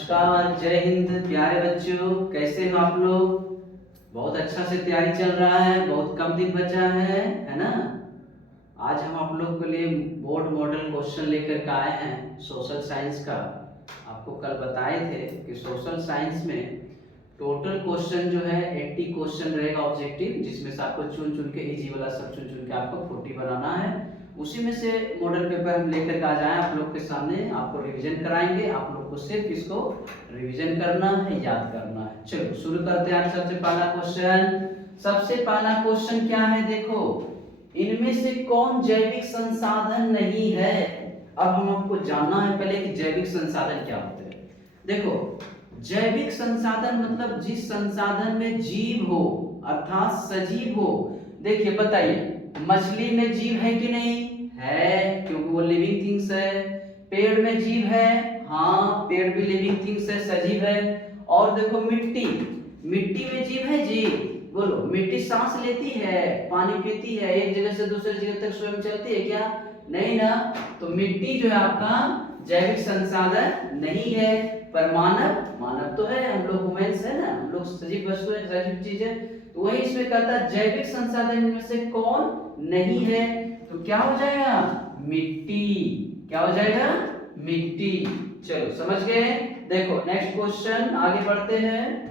नमस्कार, जय हिंद प्यारे बच्चों, कैसे हो आप लोग। बहुत अच्छा से तैयारी चल रहा है, बहुत कम दिन बचा है ना। आज हम आप लोग के लिए बोर्ड मॉडल क्वेश्चन लेकर के आए हैं सोशल साइंस का। आपको कल बताए थे कि सोशल साइंस में टोटल क्वेश्चन जो है 80 क्वेश्चन रहेगा ऑब्जेक्टिव, जिसमें से आपको चुन चुन के इजी वाला सब चुन चुन के आपको 40 बनाना है। उसी में से मॉडल पेपर हम लेकर के आ जाए आप लोग के सामने, आपको रिवीजन कराएंगे। आप लोग को सिर्फ इसको रिवीजन करना है, याद करना है। चलो शुरू करते हैं। सबसे पहला क्वेश्चन, सबसे पहला क्वेश्चन क्या है, देखो इनमें से कौन जैविक संसाधन नहीं है। अब हम आपको जानना है पहले कि जैविक संसाधन क्या होते हैं। देखो जैविक संसाधन मतलब जिस संसाधन में जीव हो अर्थात सजीव हो। देखिए बताइए, मछली में जीव है कि नहीं है, क्योंकि वो लिविंग थिंग्स है। पेड़ में जीव है, हाँ पेड़ भी लिविंग थिंग्स है, सजीव है। और देखो मिट्टी, मिट्टी में जीव है जी, बोलो मिट्टी सांस लेती है, पानी पीती है, एक जगह से दूसरी जगह तक स्वयं चलती है क्या, नहीं ना। तो मिट्टी जो है आपका जैविक संसाधन नहीं है। पर मानव, मानव तो है, हम लोग ह्यूमंस है ना, हम लोग सजीव वस्तु है, सजीव चीज है। तो वही इसमें कहता है जैविक संसाधन में से कौन नहीं है, तो क्या हो जाएगा, मिट्टी। क्या हो जाएगा, मिट्टी। चलो समझ गए। देखो नेक्स्ट क्वेश्चन, आगे बढ़ते हैं।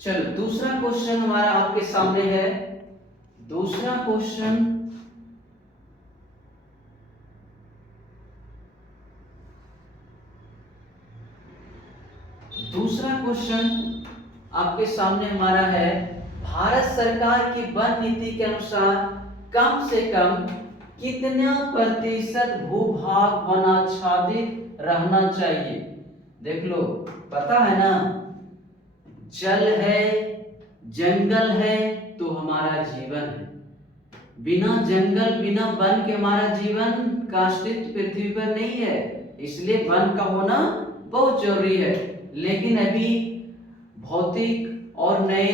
चलो दूसरा क्वेश्चन हमारा आपके सामने है। दूसरा क्वेश्चन, दूसरा क्वेश्चन आपके सामने हमारा है, भारत सरकार की वन नीति के अनुसार कम से कम कितना प्रतिशत भूभाग वनाच्छादित रहना चाहिए। देख लो, पता है ना, जल है, जंगल है तो हमारा जीवन है। बिना जंगल बिना वन के हमारा जीवन का अस्तित्व पृथ्वी पर नहीं है। इसलिए वन का होना बहुत जरूरी है। लेकिन अभी भौतिक और नए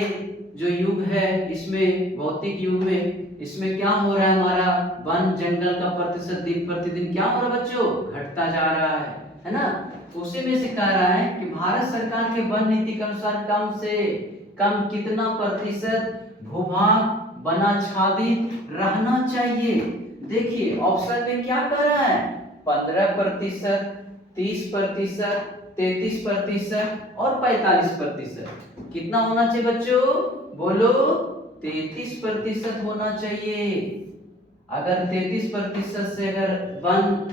जो युग है, इसमें भौतिक युग में इसमें क्या हो रहा है, हमारा वन जंगल का प्रतिशत दिन प्रतिदिन क्या हो रहा है बच्चों, घटता जा रहा है ना। तो उसी में से कह रहा है कि भारत सरकार के वन नीति के अनुसार कम से कम कितना प्रतिशत भूभाग वनाच्छादित रहना चाहिए। देखिए ऑप्शन में क्या कह रहा है, 15%, 30%, 33% और 45%। कितना होना चाहिए बच्चों, बोलो 33% होना चाहिए। अगर 33% से अगर वन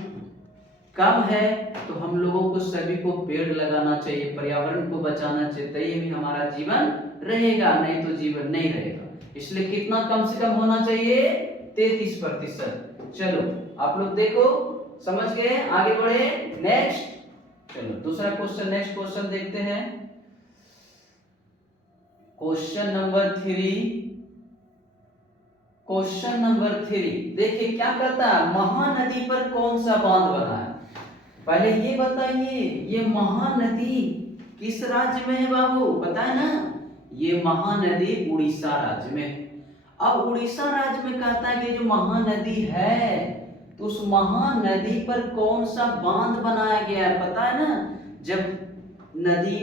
कम है तो हम लोगों को सभी को पेड़ लगाना चाहिए, पर्यावरण को बचाना चाहिए, तभी भी हमारा जीवन रहेगा, नहीं तो जीवन नहीं रहेगा। इसलिए कितना कम से कम होना चाहिए, 33%। चलो आप लोग देखो, समझ गए, आगे बढ़े। नेक्स्ट, चलो दूसरा क्वेश्चन, नेक्स्ट क्वेश्चन देखते हैं। क्वेश्चन नंबर 3, क्वेश्चन नंबर 3 देखिए क्या कहता है, महानदी पर कौन सा बांध बना है। पहले ये बताइए, ये महानदी किस राज्य में है बाबू, पता है ना, ये महानदी उड़ीसा राज्य में है। अब उड़ीसा राज्य में कहता है कि जो महानदी है, तो उस महानदी पर कौन सा बांध बनाया गया है, पता है ना। जब नदी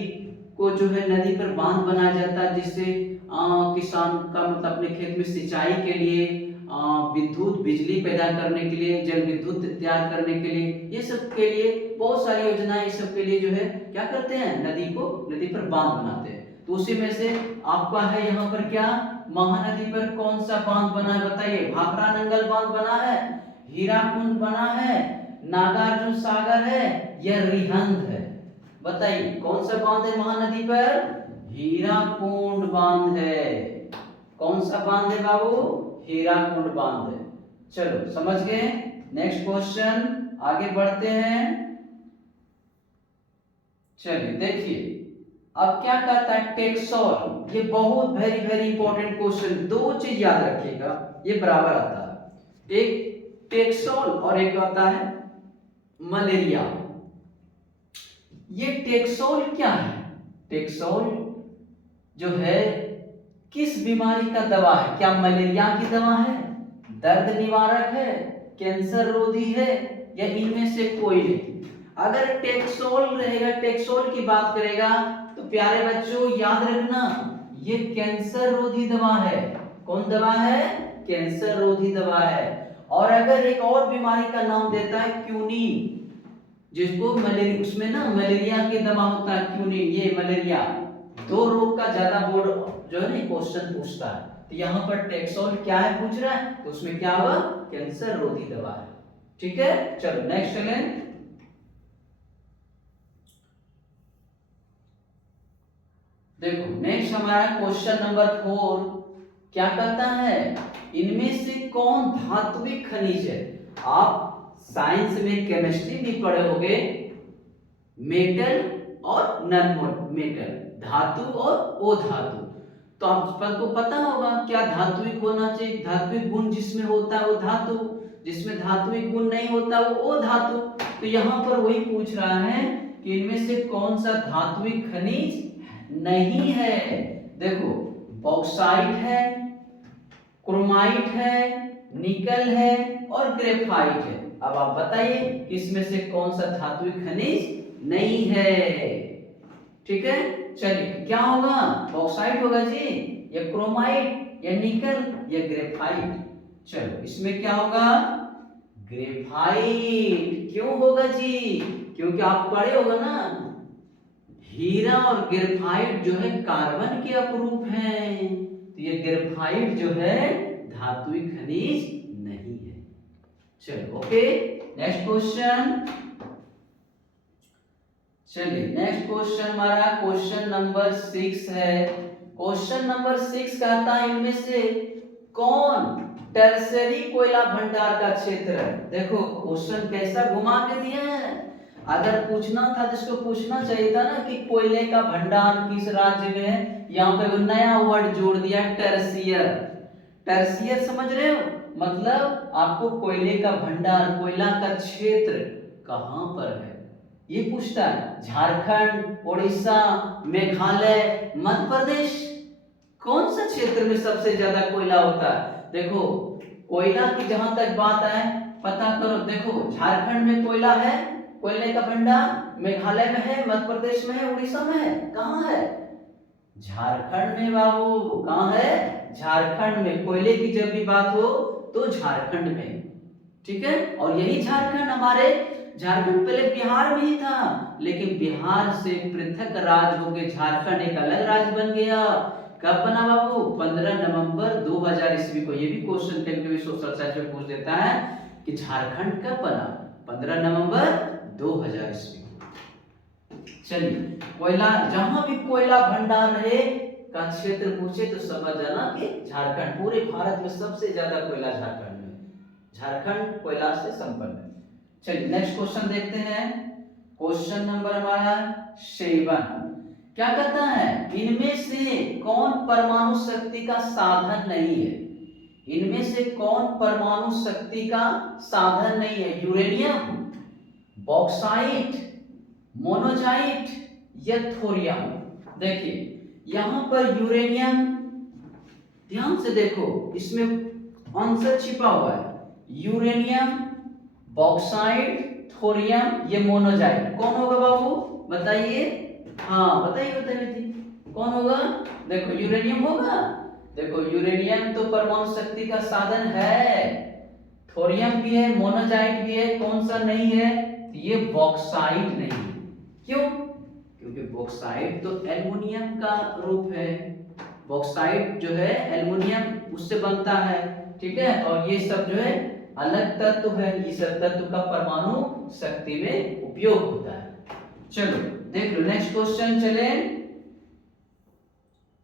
को जो है, नदी पर बांध बनाया जाता है जिससे किसान का मतलब अपने खेत में सिंचाई के लिए, विद्युत बिजली पैदा करने के लिए, जल विद्युत तैयार करने के लिए, ये सब के लिए बहुत सारी योजनाएं, ये सब के लिए जो है क्या करते हैं, नदी पर बांध बनाते हैं। तो उसी में से आपका है यहाँ पर क्या, महानदी पर कौन सा बांध बना है बताइए। भाखड़ा नंगल बांध बना है, हीराकुंड बना है, नागार्जुन सागर है या रिहंद है। बताइए कौन सा बांध है महानदी पर, हीराकुंड बांध है। कौन सा बांध है बाबू, हीराकुंड बांध है। चलो समझ गए। नेक्स्ट क्वेश्चन, आगे बढ़ते हैं। चलिए देखिए अब क्या कहता है, टेक्सोल। ये बहुत वेरी वेरी इंपॉर्टेंट क्वेश्चन, दो चीज याद रखिएगा, ये बराबर आता है। एक टेक्सोल और एक आता है मलेरिया। ये टेक्सोल क्या है, टेक्सोल जो है किस बीमारी का दवा है? क्या मलेरिया की दवा है, दर्द निवारक है, कैंसर रोधी है, या इनमें से कोई नहीं? अगर टेक्सोल रहेगा, टेक्सोल की बात करेगा तो प्यारे बच्चों याद रखना ये कैंसर रोधी दवा है। कौन दवा है? कैंसर रोधी दवा है। और अगर एक और बीमारी का नाम देता है क्यूनिन, जिसको मलेरिया, उसमें ना मलेरिया की दवा होता है क्यूनिन, ये मलेरिया, दो रोग का ज्यादा बोर्ड जो है ना क्वेश्चन पूछता है। तो यहाँ पर टेक्सोल क्या है पूछ रहा है, तो उसमें क्या होगा? कैंसर रोधी दवा है। ठीक है, चलो नेक्स्ट चलें। देखो नेक्स्ट हमारा क्वेश्चन नंबर 4 क्या कहता है, इनमें से कौन धात्विक खनिज है? आप साइंस में केमिस्ट्री भी पढ़े होंगे, मेटल और नॉन मेटल, धातु और अधातु। तो आपको पता होगा क्या धात्विक होना चाहिए, धात्विक गुण जिसमें होता है वो धातु, जिसमें धात्विक गुण नहीं होता वो अधातु। तो यहाँ पर वही पूछ रहा है कि इनमें से कौन सा धात्विक खनिज नहीं है। देखो बॉक्साइट है, क्रोमाइट है, निकल है और ग्रेफाइट है। अब आप बताइए इसमें से कौन सा धात्विक खनिज नहीं है? ठीक है, चलिए क्या होगा? बॉक्साइट होगा जी, या क्रोमाइट, या निकल, या ग्रेफाइट। चलो इसमें क्या होगा? ग्रेफाइट। क्यों होगा जी? क्योंकि आप पढ़े होगा ना, हीरा और ग्रेफाइट जो है कार्बन के अपरूप हैं, तो ये ग्रेफाइट जो है धात्विक खनिज नहीं है। चलो ओके, नेक्स्ट क्वेश्चन। चलिए नेक्स्ट क्वेश्चन हमारा क्वेश्चन नंबर 6 है। क्वेश्चन नंबर 6 कहता है इनमें से कौन टर्सरी कोयला भंडार का क्षेत्र है? देखो क्वेश्चन कैसा घुमा के दिया है। अगर पूछना था तो इसको पूछना चाहिए था ना कि कोयले का भंडार किस राज्य में है। यहाँ पे नया वर्ड जोड़ दिया टर्सियर। टर्सियर समझ रहे हो? मतलब आपको कोयले का भंडार, कोयला का क्षेत्र कहाँ पर है ये पूछता है। झारखंड, उड़ीसा, मेघालय, मध्य प्रदेश, कौन सा क्षेत्र में सबसे ज्यादा कोयला होता है? देखो कोयला की जहां तक बात है पता करो। देखो झारखंड में कोयला है, कोयले का भंडार, मेघालय में है, मध्य प्रदेश में है, उड़ीसा में है। कहाँ है? झारखंड में बाबू। कहाँ है? झारखंड में। कोयले की जब भी बात हो तो झारखंड में। ठीक है, और यही झारखंड हमारे, झारखंड पहले बिहार में ही था, लेकिन बिहार से पृथक राज्य होकर झारखंड एक अलग राज्य बन गया। कब बना बाबू? 15 नवंबर 2000 ईस्वी को। ये भी क्वेश्चन कभी सोशल साइंस में पूछ देता है कि झारखंड कब बना? 15 नवंबर 2000 ईस्वी। चलिए कोयला, जहां भी कोयला भंडार रहे का क्षेत्र पूछे तो समझ जाना कि झारखंड। पूरे भारत में सबसे ज्यादा कोयला झारखंड में, झारखंड कोयला से संपन्न है। चलिए नेक्स्ट क्वेश्चन देखते हैं। क्वेश्चन नंबर हमारा 7 क्या कहता है, इनमें से कौन परमाणु शक्ति का साधन नहीं है? इनमें से कौन परमाणु शक्ति का साधन नहीं है? यूरेनियम, बॉक्साइट, मोनोजाइट या थोरियम। देखिए यहां पर यूरेनियम, ध्यान से देखो इसमें आंसर छिपा हुआ है। यूरेनियम, बॉक्साइट, थोरियम, ये मोनोजाइट। कौन होगा बाबू? बताइए। हाँ बताइए बताइए, कौन होगा? देखो यूरेनियम होगा। देखो यूरेनियम तो परमाणु शक्ति का साधन है, थोरियम भी है, मोनोजाइट भी है। कौन सा नहीं है? ये बॉक्साइट नहीं है। क्यों? क्योंकि बॉक्साइट तो एल्युमिनियम का रूप है। बॉक्साइट जो है एल्युमिनियम उससे बनता है। ठीक है, और ये सब जो है अलग तत्व है। इस तत्व का परमाणु शक्ति में उपयोग होता है। चलो देख लो नेक्स्ट क्वेश्चन।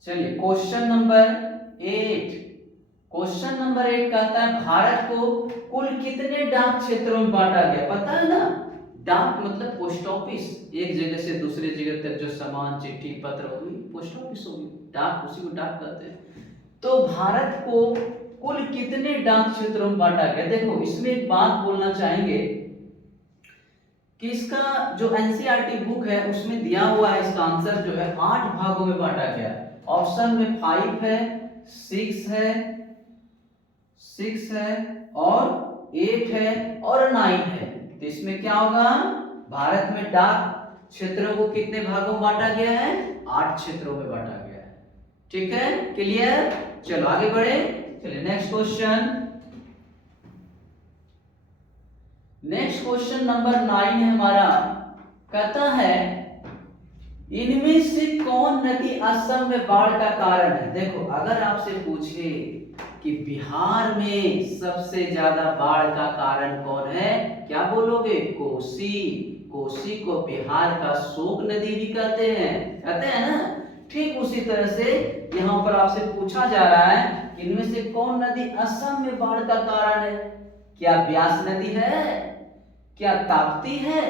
चलिए क्वेश्चन नंबर 8। क्वेश्चन नंबर 8 कहता है भारत को कुल कितने डाक क्षेत्रों में बांटा गया? पता है ना, डाक मतलब पोस्ट ऑफिस, एक जगह से दूसरे जगह तक जो सामान, चिट्ठी, पत्र होगी, पोस्ट ऑफिस होगी, डाक, उसी को डाक कहते हैं। तो भारत को कुल कितने डाक क्षेत्रों में बांटा गया? देखो इसमें एक बात बोलना चाहेंगे कि इसका जो एनसीईआरटी बुक है उसमें दिया हुआ है, इसका आंसर जो है 8 भागों में बांटा गया। ऑप्शन में 5 है, 6 है, 6 है और 8 है और 9 है। तो इसमें क्या होगा, भारत में डाक क्षेत्रों को कितने भागों में बांटा गया है, 8 क्षेत्रों में बांटा गया है। ठीक है, क्लियर। चलो आगे बढ़े, चलिए next question. Next question number 9 है हमारा, कहता है इनमें से कौन नदी असम में बाढ़ का कारण है। देखो अगर आपसे पूछे कि बिहार में सबसे ज्यादा बाढ़ का कारण कौन है, क्या बोलोगे, कोसी। कोसी को बिहार का शोक नदी भी कहते हैं ना। ठीक उसी तरह से यहाँ पर आपसे पूछा जा रहा है कि इनमें से कौन नदी असम में बाढ़ का कारण है। क्या ब्यास नदी है, क्या ताप्ती है,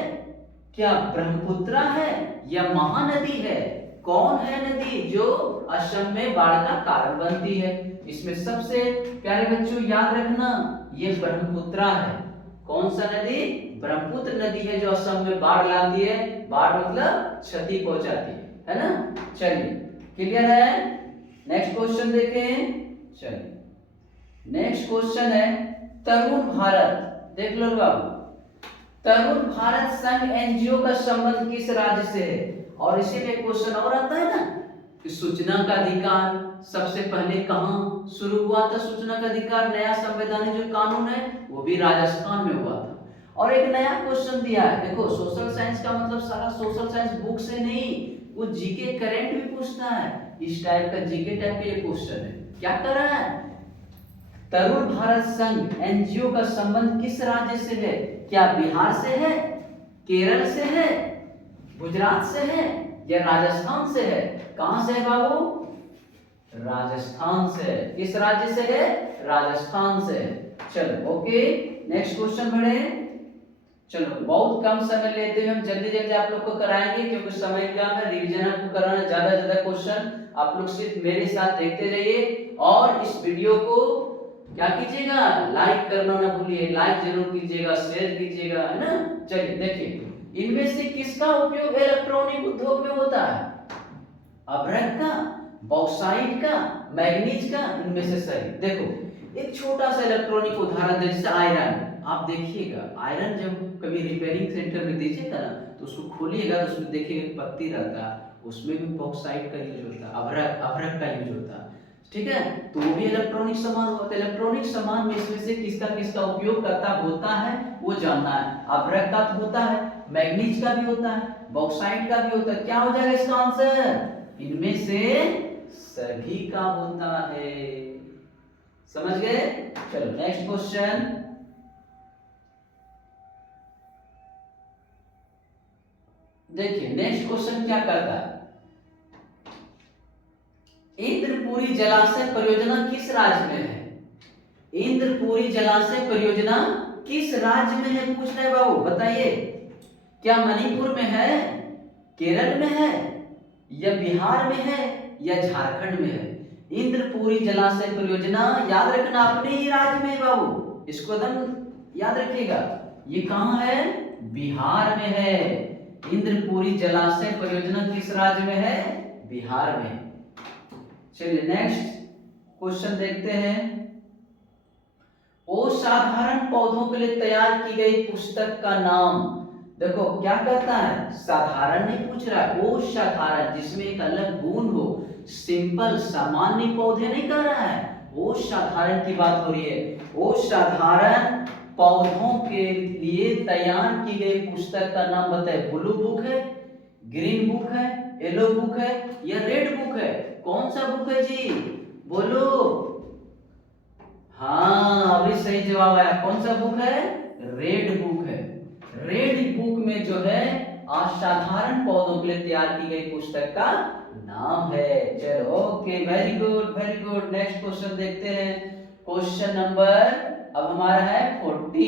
क्या ब्रह्मपुत्र है या महानदी है। कौन है नदी जो असम में बाढ़ का कारण बनती है। इसमें सबसे प्यारे बच्चों याद रखना, ये ब्रह्मपुत्र है। कौन सा नदी, ब्रह्मपुत्र नदी है जो असम में बाढ़ लाती है। बाढ़ मतलब क्षति पहुंचाती है ना। चलिए क्लियर है। नेक्स्ट क्वेश्चन देखें। चलिए नेक्स्ट क्वेश्चन है तरुण भारत। देख लो बाबू, तरुण भारत संघ एनजीओ का संबंध किस राज्य से है। और इसी में क्वेश्चन और आता है ना कि सूचना का अधिकार सबसे पहले कहां शुरू हुआ था। सूचना का अधिकार नया संवैधानिक जो कानून है वो भी राजस्थान में हुआ था। और एक नया क्वेश्चन दिया है, देखो सोशल साइंस का मतलब सारा सोशल साइंस बुक से नहीं, वो जीके करंट भी पूछता है। इस टाइप का जीके टाइप के क्वेश्चन है। क्या कर रहा है, तरुण भारत संघ एनजीओ का संबंध किस राज्य से है। क्या बिहार से है, केरल से है, गुजरात से है या राजस्थान से है। कहां से है बाबू, राजस्थान से है। किस राज्य से है, राजस्थान से है। चलो ओके नेक्स्ट क्वेश्चन बढ़े। चलो बहुत कम समय लेते हुए हम जल्दी जल्दी आप लोग को कराएंगे क्योंकि समय कम है। रिवीजन आपको कराना, ज्यादा ज्यादा क्वेश्चन आप लोग सिर्फ मेरे साथ देखते रहिए और इस वीडियो को क्या कीजिएगा, लाइक करना ना भूलिए। लाइक जरूर कीजिएगा, शेयर कीजिएगा, है ना। चलिए देखिए इनमें से किसका उपयोग इलेक्ट्रॉनिक उद्योग में होता है। अभ्रक का, बॉक्साइट का, मैग्नीज का, इनमें से सही। देखो एक छोटा सा इलेक्ट्रॉनिक उदाहरण है जैसे आयरन। आप देखिएगा आयरन जब कभी रिपेयरिंग सेंटर में दीजिएगा ना तो उसको खोलिएगा तो उसमें देखिएगा पत्ती रहता है, उसमें भी बॉक्साइट का यूज होता है, अभ्रक का यूज होता है। ठीक है, तो वो भी इलेक्ट्रॉनिक सामान होता है। इलेक्ट्रॉनिक सामान में इसमें से किसका किसका उपयोग करता होता है वो जानना है। अभ्रक का तो होता है, मैग्नीज का भी होता है, बॉक्साइट का भी होता है। क्या हो जाएगा इसका आंसर, इनमें से सभी का होता है। समझ गए। चलो नेक्स्ट क्वेश्चन। देखिए नेक्स्ट क्वेश्चन क्या करता है, इंद्रपुरी जलाशय परियोजना किस राज्य में है। इंद्रपुरी जलाशय परियोजना किस राज्य में है पूछ रहे बाबू, बताइए। क्या मणिपुर में है, केरल में है या बिहार में है या झारखंड में है। इंद्रपुरी जलाशय परियोजना याद रखना अपने ही राज्य में बाबू, इसको एकदम याद रखिएगा। ये कहां है, बिहार में है। इंद्रपुरी जलाशय परियोजना किस राज्य में है, बिहार में। चलिए नेक्स्ट क्वेश्चन देखते हैं। असाधारण पौधों के लिए तैयार की गई पुस्तक का नाम। देखो क्या कहता है, साधारण नहीं पूछ रहा है, असाधारण जिसमें एक अलग गुण हो, सिंपल सामान्य पौधे नहीं कर रहा है, असाधारण की बात हो रही है। असाधारण पौधों के लिए तैयार की गई पुस्तक का नाम बताए। ब्लू बुक है, ग्रीन बुक है, येलो बुक है या रेड बुक है। कौन सा बुक है जी, बोलो। हाँ अभी सही जवाब आया। कौन सा बुक है, रेड बुक है। रेड बुक में जो है असाधारण पौधों के लिए तैयार की गई पुस्तक का नाम है। चलो okay very good very good. Next question देखते हैं। क्वेश्चन नंबर अब हमारा है 40।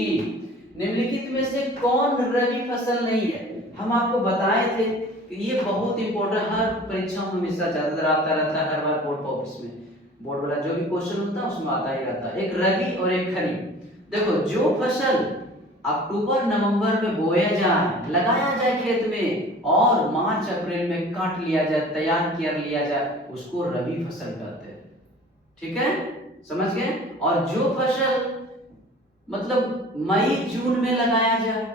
निम्नलिखित में से कौन रबी फसल नहीं है। हम आपको बताए थे कि ये बहुत इंपॉर्टेंट, हर परीक्षा में हमेशा ज्यादातर आता रहता है, हर बार बोर्ड ऑफिस में बोर्ड वाला जो भी क्वेश्चन होता है उसमें आता ही रहता है। एक रबी और एक खरीफ। देखो जो फसल अक्टूबर नवंबर में बोया जाए, लगाया जाए खेत में, और मार्च अप्रैल में काट लिया जाए, तैयार कर लिया जाए, उसको रबी फसल कहते हैं। ठीक है, समझ गए। और जो फसल मतलब मई जून में लगाया जाए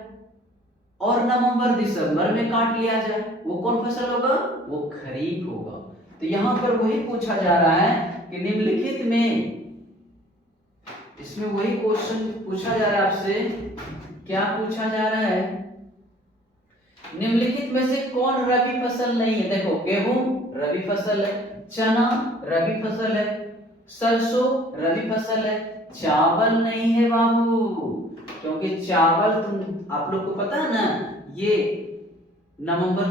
और नवंबर दिसंबर में काट लिया जाए, वो कौन फसल होगा? वो खरीफ होगा। तो यहां पर वही पूछा जा रहा है कि निम्नलिखित में, इसमें वही क्वेश्चन पूछा जा रहा है आपसे। क्या पूछा जा रहा है? निम्नलिखित में से कौन रबी फसल नहीं है? देखो, गेहूं रबी फसल है, चना रबी फसल है, सरसों रबी फसल है, चावल नहीं है बाबू। क्योंकि चावल तुम आप लोग को पता है ना, ये नवंबर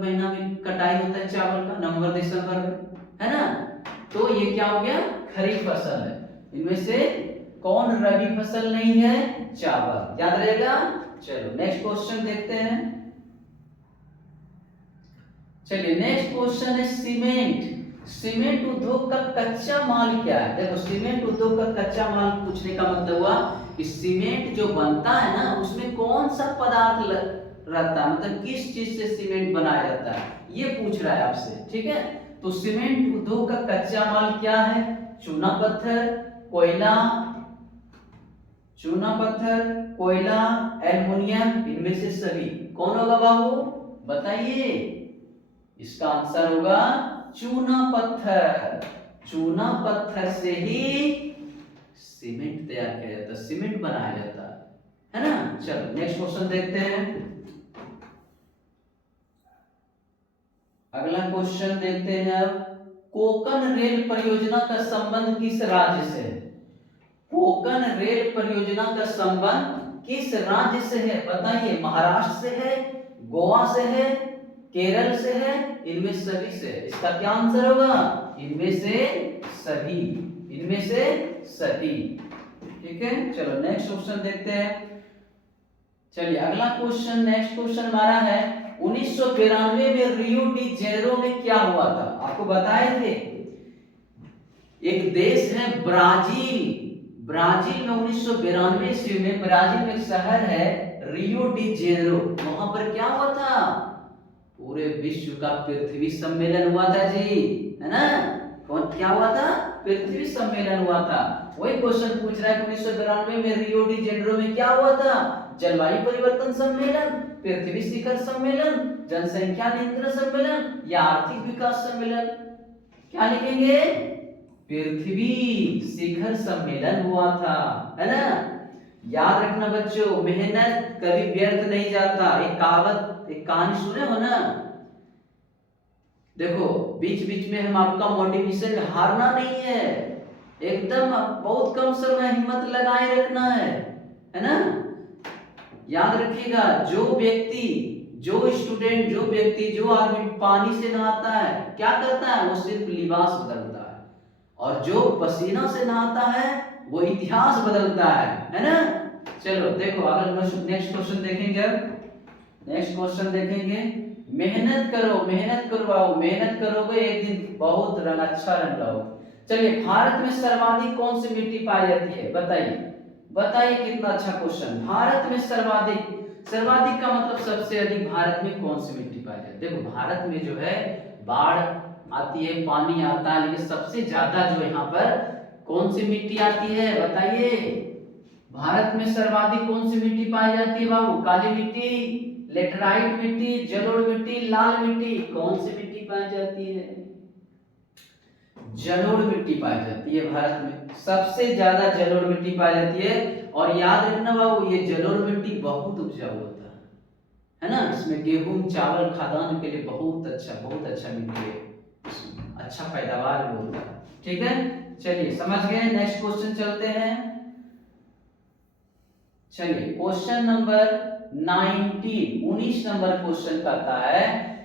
महीना में कटाई होता है चावल का, नवंबर दिसंबर में, है ना। तो ये क्या हो गया? खरीफ फसल है। इनमें से कौन रबी फसल नहीं है? चावल। याद रहेगा। चलो नेक्स्ट क्वेश्चन देखते हैं। चलिए नेक्स्ट क्वेश्चन है सीमेंट। सीमेंट उद्योग का कच्चा माल क्या है? देखो, सीमेंट उद्योग का कच्चा माल पूछने का मतलब हुआ कि सीमेंट जो बनता है ना, उसमें कौन सा पदार्थ रहता है, मतलब किस चीज से सीमेंट बनाया जाता है, ये पूछ रहा है आपसे। ठीक है, तो सीमेंट उद्योग का कच्चा माल क्या है? चूना पत्थर, कोयला, चूना पत्थर, कोयला, एल्युमिनियम, इनमें से सभी कौन होगा बाबू? बताइए। इसका आंसर होगा चूना पत्थर। चूना पत्थर से ही सीमेंट तैयार किया जाता है, सीमेंट बनाया जाता है ना। चलो नेक्स्ट क्वेश्चन देखते हैं। अगला क्वेश्चन देखते हैं अब। कोकण रेल परियोजना का संबंध किस राज्य से है? कोकण रेल परियोजना का संबंध किस राज्य से है? बताइए। महाराष्ट्र से है, गोवा से है, केरल से है, इनमें सभी से। इसका क्या आंसर होगा? इनमें से सभी, इनमें से सभी। ठीक है, चलो नेक्स्ट क्वेश्चन देखते हैं। चलिए अगला क्वेश्चन, नेक्स्ट क्वेश्चन हमारा है 1992 में रियो डी जेनेरो में क्या हुआ था? आपको बताए थे, एक देश है ब्राजील। ब्राजील में 1992 ईस्वी में ब्राजील में एक शहर है रियो डी जेनेरो, वहां पर क्या हुआ था? पूरे विश्व का पृथ्वी सम्मेलन हुआ था जी, है ना। कौन क्या हुआ था? पृथ्वी सम्मेलन हुआ था। वही क्वेश्चन पूछ रहा है 1992 में रियो डी जेनेरो में क्या हुआ था? जलवायु परिवर्तन सम्मेलन, पृथ्वी शिखर सम्मेलन, जनसंख्या नियंत्रण सम्मेलन, या आर्थिक विकास सम्मेलन? क्या लिखेंगे? पृथ्वी शिखर सम्मेलन हुआ था, है ना। याद रखना बच्चों, मेहनत कभी व्यर्थ नहीं जाता। एक कहावत, एक कहानी सुने हो ना। देखो, बीच बीच में हम आपका मोटिवेशन हारना नहीं है, एकदम बहुत कम समय हिम्मत लगाए रखना है ना। याद रखिएगा, जो व्यक्ति, जो स्टूडेंट, जो व्यक्ति, जो आदमी पानी से नहाता है, क्या करता है? वो सिर्फ लिबास बदलता है, और जो पसीना से नहाता है वो इतिहास बदलता है ना। चलो देखो, अगर नेक्स्ट क्वेश्चन देखेंगे, नेक्स्ट क्वेश्चन देखेंगे। मेहनत करो, मेहनत करवाओ, मेहनत करोगे एक दिन बहुत रंग अच्छा रंग लाओगे। चलिए, भारत में सर्वाधिक कौन सी मिट्टी पाई जाती है? बताइए, बताइए। कितना अच्छा क्वेश्चन। भारत में सर्वाधिक, सर्वाधिक का मतलब सबसे अधिक भारत में कौन सी मिट्टी पाई जाती है? देखो, भारत में जो है बाढ़ आती है, पानी आता है, लेकिन सबसे ज्यादा जो यहाँ पर कौन सी मिट्टी आती है? बताइए। भारत में सर्वाधिक कौन सी मिट्टी पाई जाती है बाबू? काली मिट्टी, लेटराइट मिट्टी, जलोढ़ मिट्टी, लाल मिट्टी, कौन सी मिट्टी पाई जाती है? जलोढ़ मिट्टी पाई जाती है भारत में, सबसे ज्यादा जलोढ़ मिट्टी पाई जाती है। और याद रखना बाबू, ये जलोढ़ मिट्टी बहुत उपजाऊ होता है ना। इसमें गेहूं, चावल, खाद्यान्न के लिए बहुत अच्छा मिट्टी है, अच्छा पैदावार भी होता है। ठीक है, चलिए समझ गए। नेक्स्ट क्वेश्चन चलते हैं। चलिए क्वेश्चन नंबर 19 नंबर क्वेश्चन कहता है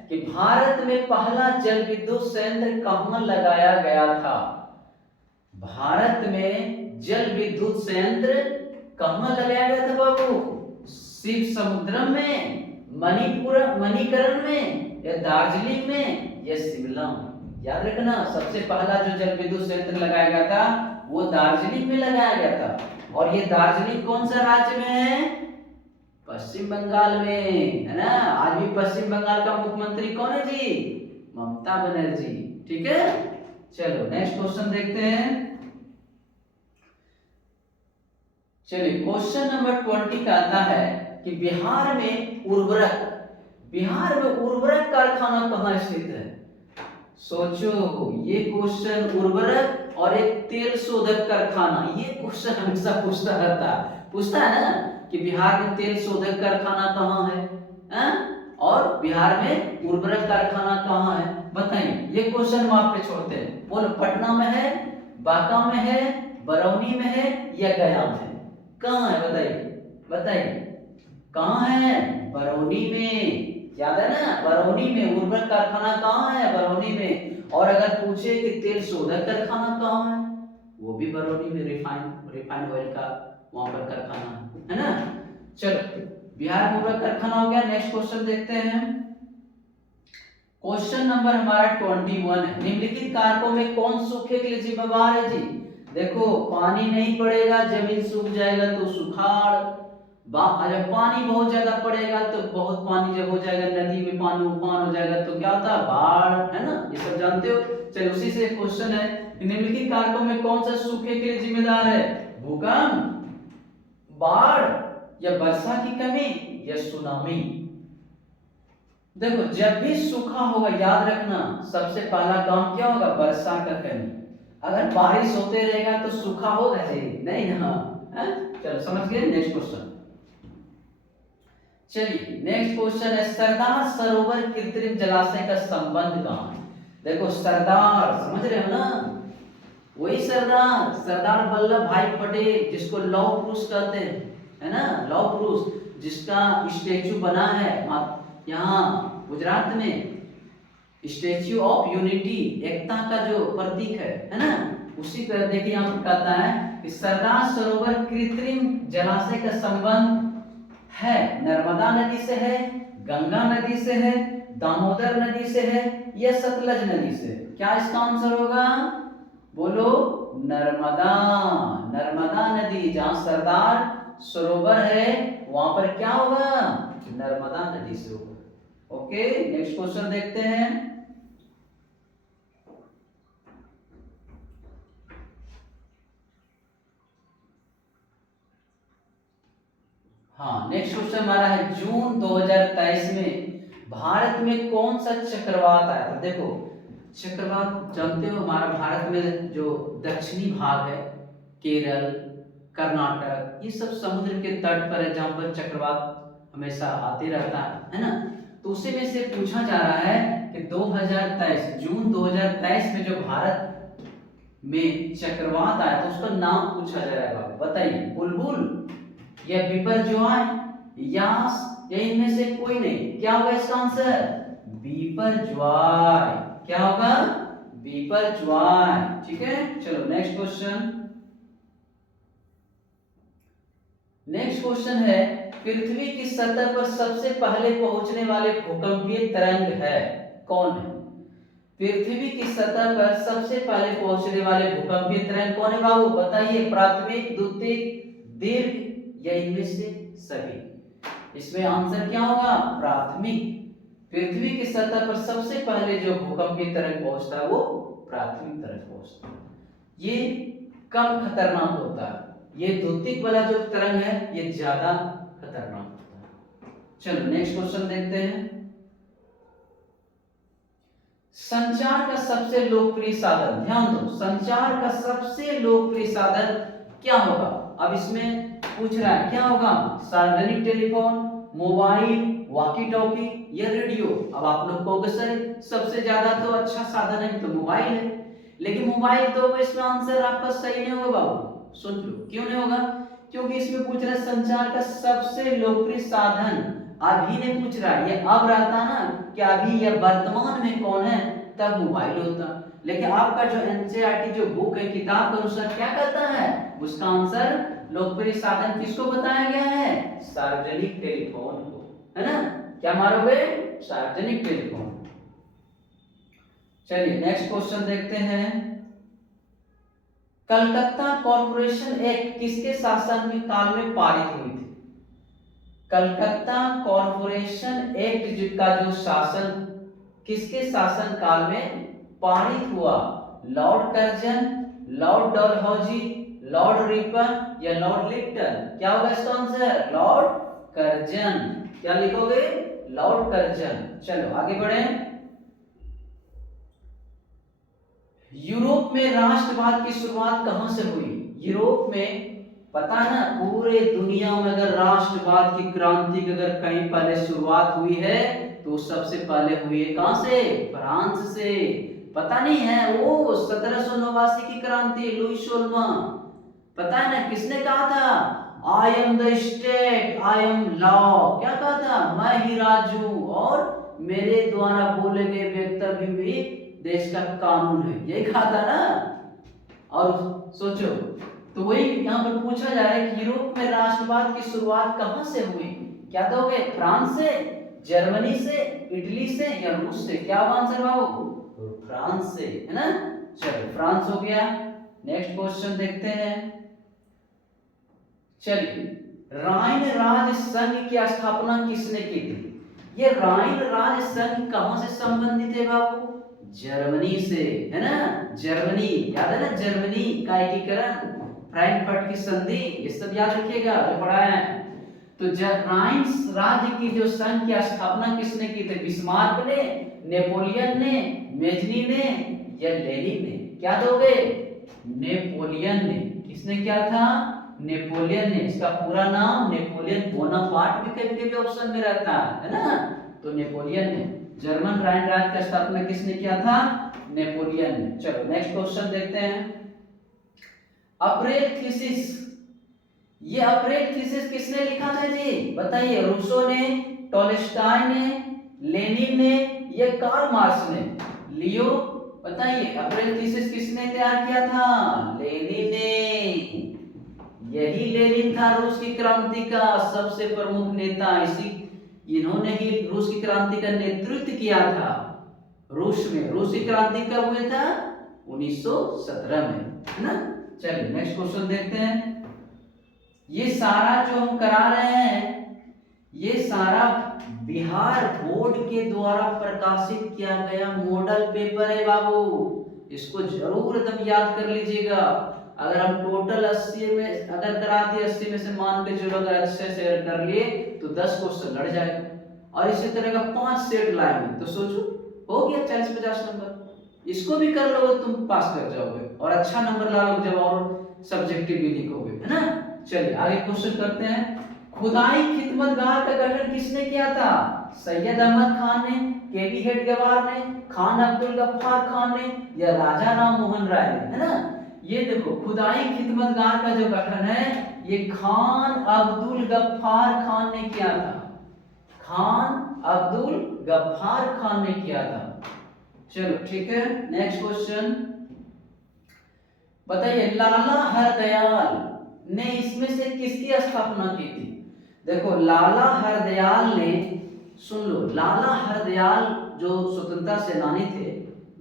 कि भारत में पहला जल विद्युत संयंत्र कहां लगाया गया था? भारत में जल विद्युत संयंत्र कहां लगाया गया था बाबू? शिव समुद्रम में, मणिकरण में, या दार्जिलिंग में, या शिमला में? याद रखना, सबसे पहला जो जल विद्युत संयंत्र लगाया गया था वो दार्जिलिंग में लगाया गया था। और ये दार्जिलिंग कौन सा राज्य में है? पश्चिम बंगाल में, है ना। आज भी पश्चिम बंगाल का मुख्यमंत्री कौन है जी? ममता बनर्जी। ठीक है, चलो नेक्स्ट क्वेश्चन देखते हैं। चलिए क्वेश्चन नंबर 20 का आता है कि बिहार में उर्वरक कारखाना कहाँ स्थित है? सोचो, ये क्वेश्चन उर्वरक और एक तेल शोधक कारखाना, ये क्वेश्चन हमेशा पूछता है ना कि बिहार में तेल शोधक कारखाना कहाँ है? और बिहार में उर्वरक कारखाना कहाँ है? बताइए, ये क्वेश्चन हम आप पे छोड़ते हैं। बोलो, पटना में है, बांका में है, बरौनी में है या गया में है? कहाँ है? बताइए कहाँ है? बरौनी में, याद है ना, बरौनी में उर्वरक कारखाना कहाँ है? बरौनी में। और अगर पूछे कि तेल शोधक कारखाना कहाँ है, वो भी बरौनी में, रिफाइंड ऑयल का वहां पर कारखाना है ना। चलो, बिहार में उर्वरक कारखाना हो गया। नेक्स्ट क्वेश्चन देखते हैं। क्वेश्चन नंबर हमारा 21 है। निम्नलिखित कारकों में कौन सूखे के लिए जिम्मेदार है जी? देखो, पानी नहीं पड़ेगा, जमीन सूख जाएगा तो सुखाड़। अगर पानी बहुत ज्यादा पड़ेगा तो बहुत पानी जब हो जाएगा, नदी में पानी उफान हो जाएगा तो क्या होता है? बाढ़, है ना। ये सब जानते हो। चलो, उसी से क्वेश्चन है, निम्नलिखित कारकों में कौन सा सूखे के लिए जिम्मेदार है? भूकंप, बाढ़ या वर्षा की कमी या सुनामी? देखो, जब भी सूखा होगा, याद रखना सबसे पहला काम क्या होगा? वर्षा का कमी। अगर बारिश होते रहेगा तो सूखा होगा जी? नहीं ना। चलो, समझ गए। Next question. चलिए नेक्स्ट क्वेश्चन है, सरदार सरोवर कृत्रिम जलाशय का संबंध कहाँ है? देखो, सरदार समझ रहे हो ना, वही सरदार वल्लभ भाई पटेल, जिसको लौह पुरुष कहते हैं, है ना, लौह पुरुष, जिसका स्टेचू बना है यहाँ गुजरात में, स्टेच्यू ऑफ यूनिटी, एकता का जो प्रतीक है ना, उसी पर देखिए यहाँ पर कहता है कि सरदार सरोवर कृत्रिम जलाशय का संबंध है नर्मदा नदी से है, गंगा नदी से है, दामोदर नदी से है या सतलज नदी से? क्या इसका आंसर होगा? बोलो, नर्मदा नदी। जहां सरदार सरोवर है वहां पर क्या होगा? नर्मदा नदी से होगा। ओके, नेक्स्ट क्वेश्चन देखते हैं। हाँ, नेक्स्ट क्वेश्चन हमारा है, जून 2023 में भारत में कौन सा चक्रवात आया था? देखो, चक्रवात जानते हो, हमारा भारत में जो दक्षिणी भाग है, केरल, कर्नाटक, ये सब समुद्र के तट पर है, जहां पर चक्रवात हमेशा आते रहता है ना। तो उसी में से पूछा जा रहा है कि 2023, जून 2023 में जो भारत में चक्रवात आया था उसका नाम पूछा जा रहा है। बताइए, बुलबुल या बिपरजॉय या इनमें से कोई नहीं? क्या होगा इसका आंसर? बिपरजॉय। क्या होगा? बिपरजॉय। ठीक है, चलो नेक्स्ट क्वेश्चन। नेक्स्ट क्वेश्चन है, पृथ्वी की सतह पर सबसे पहले पहुंचने वाले भूकंपीय तरंग है कौन है? पृथ्वी की सतह पर सबसे पहले पहुंचने वाले भूकंपीय तरंग कौन है बाबू? बताइए, प्राथमिक, द्वितीयक, दीर्घ या इनमें से सभी? इसमें आंसर क्या होगा? प्राथमिक। पृथ्वी की सतह पर सबसे पहले जो भूकंपीय तरंग पहुंचता है वो प्राथमिक तरंग पहुंचता है। ये कम खतरनाक होता है, ये द्वितीयक वाला जो तरंग है ये ज्यादा खतरनाक होता है। चलो नेक्स्ट क्वेश्चन देखते हैं। संचार का सबसे लोकप्रिय साधन, ध्यान दो, संचार का सबसे लोकप्रिय साधन क्या होगा? अब इसमें पूछ रहा है क्या होगा? सार्वजनिक टेलीफोन, मोबाइल, वॉकी टॉकी या रेडियो? अब आप लोग कहोगे सर सबसे ज्यादा तो अच्छा साधन है तो मोबाइल है, लेकिन मोबाइल तो इसमें आंसर आपका सही नहीं होगा बाबू। सुन लो, क्यों नहीं होगा? क्योंकि इसमें पूछ रहा है संचार का सबसे लोकप्रिय साधन, अभी नहीं पूछ रहा है। ये अब रहता ना कि अभी या वर्तमान में कौन है, तब मोबाइल होता। लेकिन आपका जो एनसीईआरटी जो बुक है, किताब के अनुसार क्या कहता है? उसका आंसर लोकप्रिय साधन किसको बताया गया है? सार्वजनिक टेलीफोन को, है ना। क्या मारोगे? सार्वजनिक टेलीफोन। चलिए नेक्स्ट क्वेश्चन देखते हैं। कलकत्ता कॉरपोरेशन एक्ट किसके शासन में काल में पारित हुई थी? कलकत्ता कॉरपोरेशन एक्ट का जो शासन किसके शासन काल में पारित हुआ? Lord Curzon, Lord Dalhousie, Lord Ripon या लॉर्ड लिप्टन? क्या होगा इसका आंसर? Lord Curzon. क्या लिखोगे? Lord Curzon. चलो आगे बढ़े। यूरोप में राष्ट्रवाद की शुरुआत कहां से हुई? यूरोप में पता ना, पूरे दुनिया में अगर राष्ट्रवाद की क्रांति की अगर कहीं पहले शुरुआत हुई है तो सबसे पहले हुई है कहां से? फ्रांस से। पता नहीं है? वो 1789 की क्रांति, लुई सोलमा। पता है ना किसने कहा था? I am the state, I am law. क्या कहा था? मैं ही राजू और मेरे द्वारा बोले गए वक्तव्य भी देश का कानून है। यही कहा था ना। और सोचो, तो वही यहाँ पर पूछा जा रहा है कि यूरोप में राष्ट्रवाद की शुरुआत कहां से हुई? क्या दोगे? फ्रांस से, जर्मनी से, इटली से या रूस से? क्या आंसर बाबू? फ्रांस से, है ना। चलो फ्रांस हो गया। नेक्स्ट क्वेश्चन देखते हैं। चलिए, राइन राज संघ की स्थापना किसने की थी? ये राइन राज संघ कहां से संबंधित है बाबू? जर्मनी से, है ना। जर्मनी, याद है ना, जर्मनी का एकीकरण, फ्रैंकफर्ट की संधि, ये सब याद रखिएगा जो पढ़ा है। तो राइन राज्य की जो संघ की स्थापना किसने की थी? बिस्मार्क ने, नेपोलियन ने, मेजनी ने या लेनिन ने? क्या दोगे? नेपोलियन ने। किसने किया था? नेपोलियन ने। इसका पूरा नाम नेपोलियन बोनापार्ट भी कभी कभी ऑप्शन में रहता है ना। तो नेपोलियन ने। जर्मन राइन राज्य का स्थापना किसने किया था? नेपोलियन ने। चलो नेक्स्ट क्वेश्चन देखते हैं। अप्रैल थीसिस, ये अप्रैल थीसिस किसने लिखा था जी? बताइए। रूसो ने, टॉलस्टॉय ने, लेनिन ने या कार्ल मार्क्स ने? लियो, बताइए। अप्रैल थीसिस किसने तैयार किया था? लेनिन ने। यही लेनिन था रूस की क्रांति का सबसे प्रमुख नेता। इन्होंने ही रूस की क्रांति का नेतृत्व किया था रूस में। रूस की क्रांति कब हुआ था? 1917 में, है ना। चलिए नेक्स्ट क्वेश्चन देखते हैं। ये सारा जो हम करा रहे हैं, ये सारा बिहार बोर्ड के द्वारा प्रकाशित किया गया मॉडल पेपर है बाबू। इसको जरूर एकदम याद कर लीजिएगा। अगर हम टोटल 80 में अगर करा दिए, 80 में से मान के चलो अगर अच्छे से अगर कर लिए तो 10 क्वेश्चन लड़ जाएगा। और इसी तरह का 5 सेट लाएंगे तो सोचो हो गया 40-50 नंबर। इसको भी कर लोगे तुम पास कर जाओगे और अच्छा नंबर ला लोगे जब और सब्जेक्टिव भी लिखोगे, है ना। चलिए आगे क्वेश्चन करते हैं। खुदाई खिदमतगार का गठन किसने किया था? सैयद अहमद खान ने, केवी हेडगेवार ने, खान अब्दुल गफ्फार खान ने या राजा राम मोहन राय ने? है ना। ये देखो, खुदाई खिदमतगार का जो गठन है ये खान अब्दुल गफ्फार खान ने किया था। खान अब्दुल गफ्फार खान ने किया था। चलो ठीक है, नेक्स्ट क्वेश्चन बताइए। लाला हरदयाल ने इसमें से किसकी स्थापना की थी? देखो, लाला हरदयाल ने, सुन लो, लाला हरदयाल जो स्वतंत्रता सेनानी थे,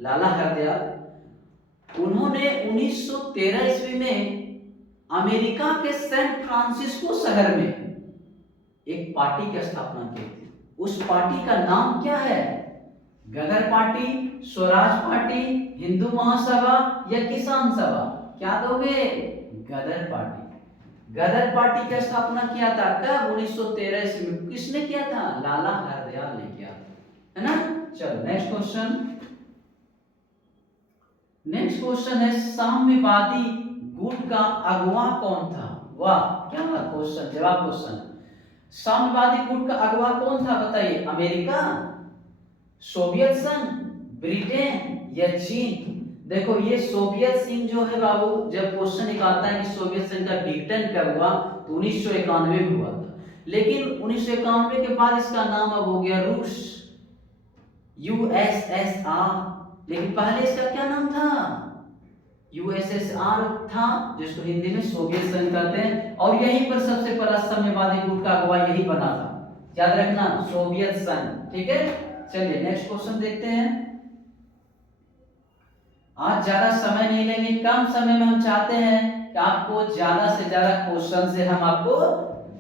लाला हरदयाल, उन्होंने 1913 ईस्वी में अमेरिका के सैन फ्रांसिस्को शहर में एक पार्टी की स्थापना की थी। उस पार्टी का नाम क्या है? गदर पार्टी, स्वराज पार्टी, हिंदू महासभा या किसान सभा? क्या दोगे? गदर पार्टी। गदर पार्टी की स्थापना किया था कब? 1913 ईस्वी में। किसने किया था? लाला हरदयाल ने किया था, है ना। चलो नेक्स्ट क्वेश्चन। नेक्स्ट क्वेश्चन है, साम्यवादी गुट का अगुवा कौन था? वाह, क्या क्वेश्चन, जवाब क्वेश्चन। साम्यवादी गुट का अगुवा कौन था बताइए? अमेरिका, सोवियत संघ, ब्रिटेन या चीन? देखो, ये सोवियत संघ जो है बाबू, जब क्वेश्चन निकालता है कि सोवियत संघ का विघटन कब हुआ तो 1991 में हुआ था। लेकिन 1991 के बाद इसका नाम अब हो गया रूस, यूएसएसआर। लेकिन पहले इसका क्या नाम था? यूएसएसआर था, जिसको हिंदी में सोवियत संघ कहते हैं। और यहीं पर सबसे पहला साम्यवादी गुट का अगुवा यही बना था, याद रखना, सोवियत संघ। ठीक है, चलिए नेक्स्ट क्वेश्चन देखते हैं। आज ज्यादा समय नहीं लेंगे, कम समय में हम चाहते हैं कि आपको ज्यादा से ज्यादा क्वेश्चन से हम आपको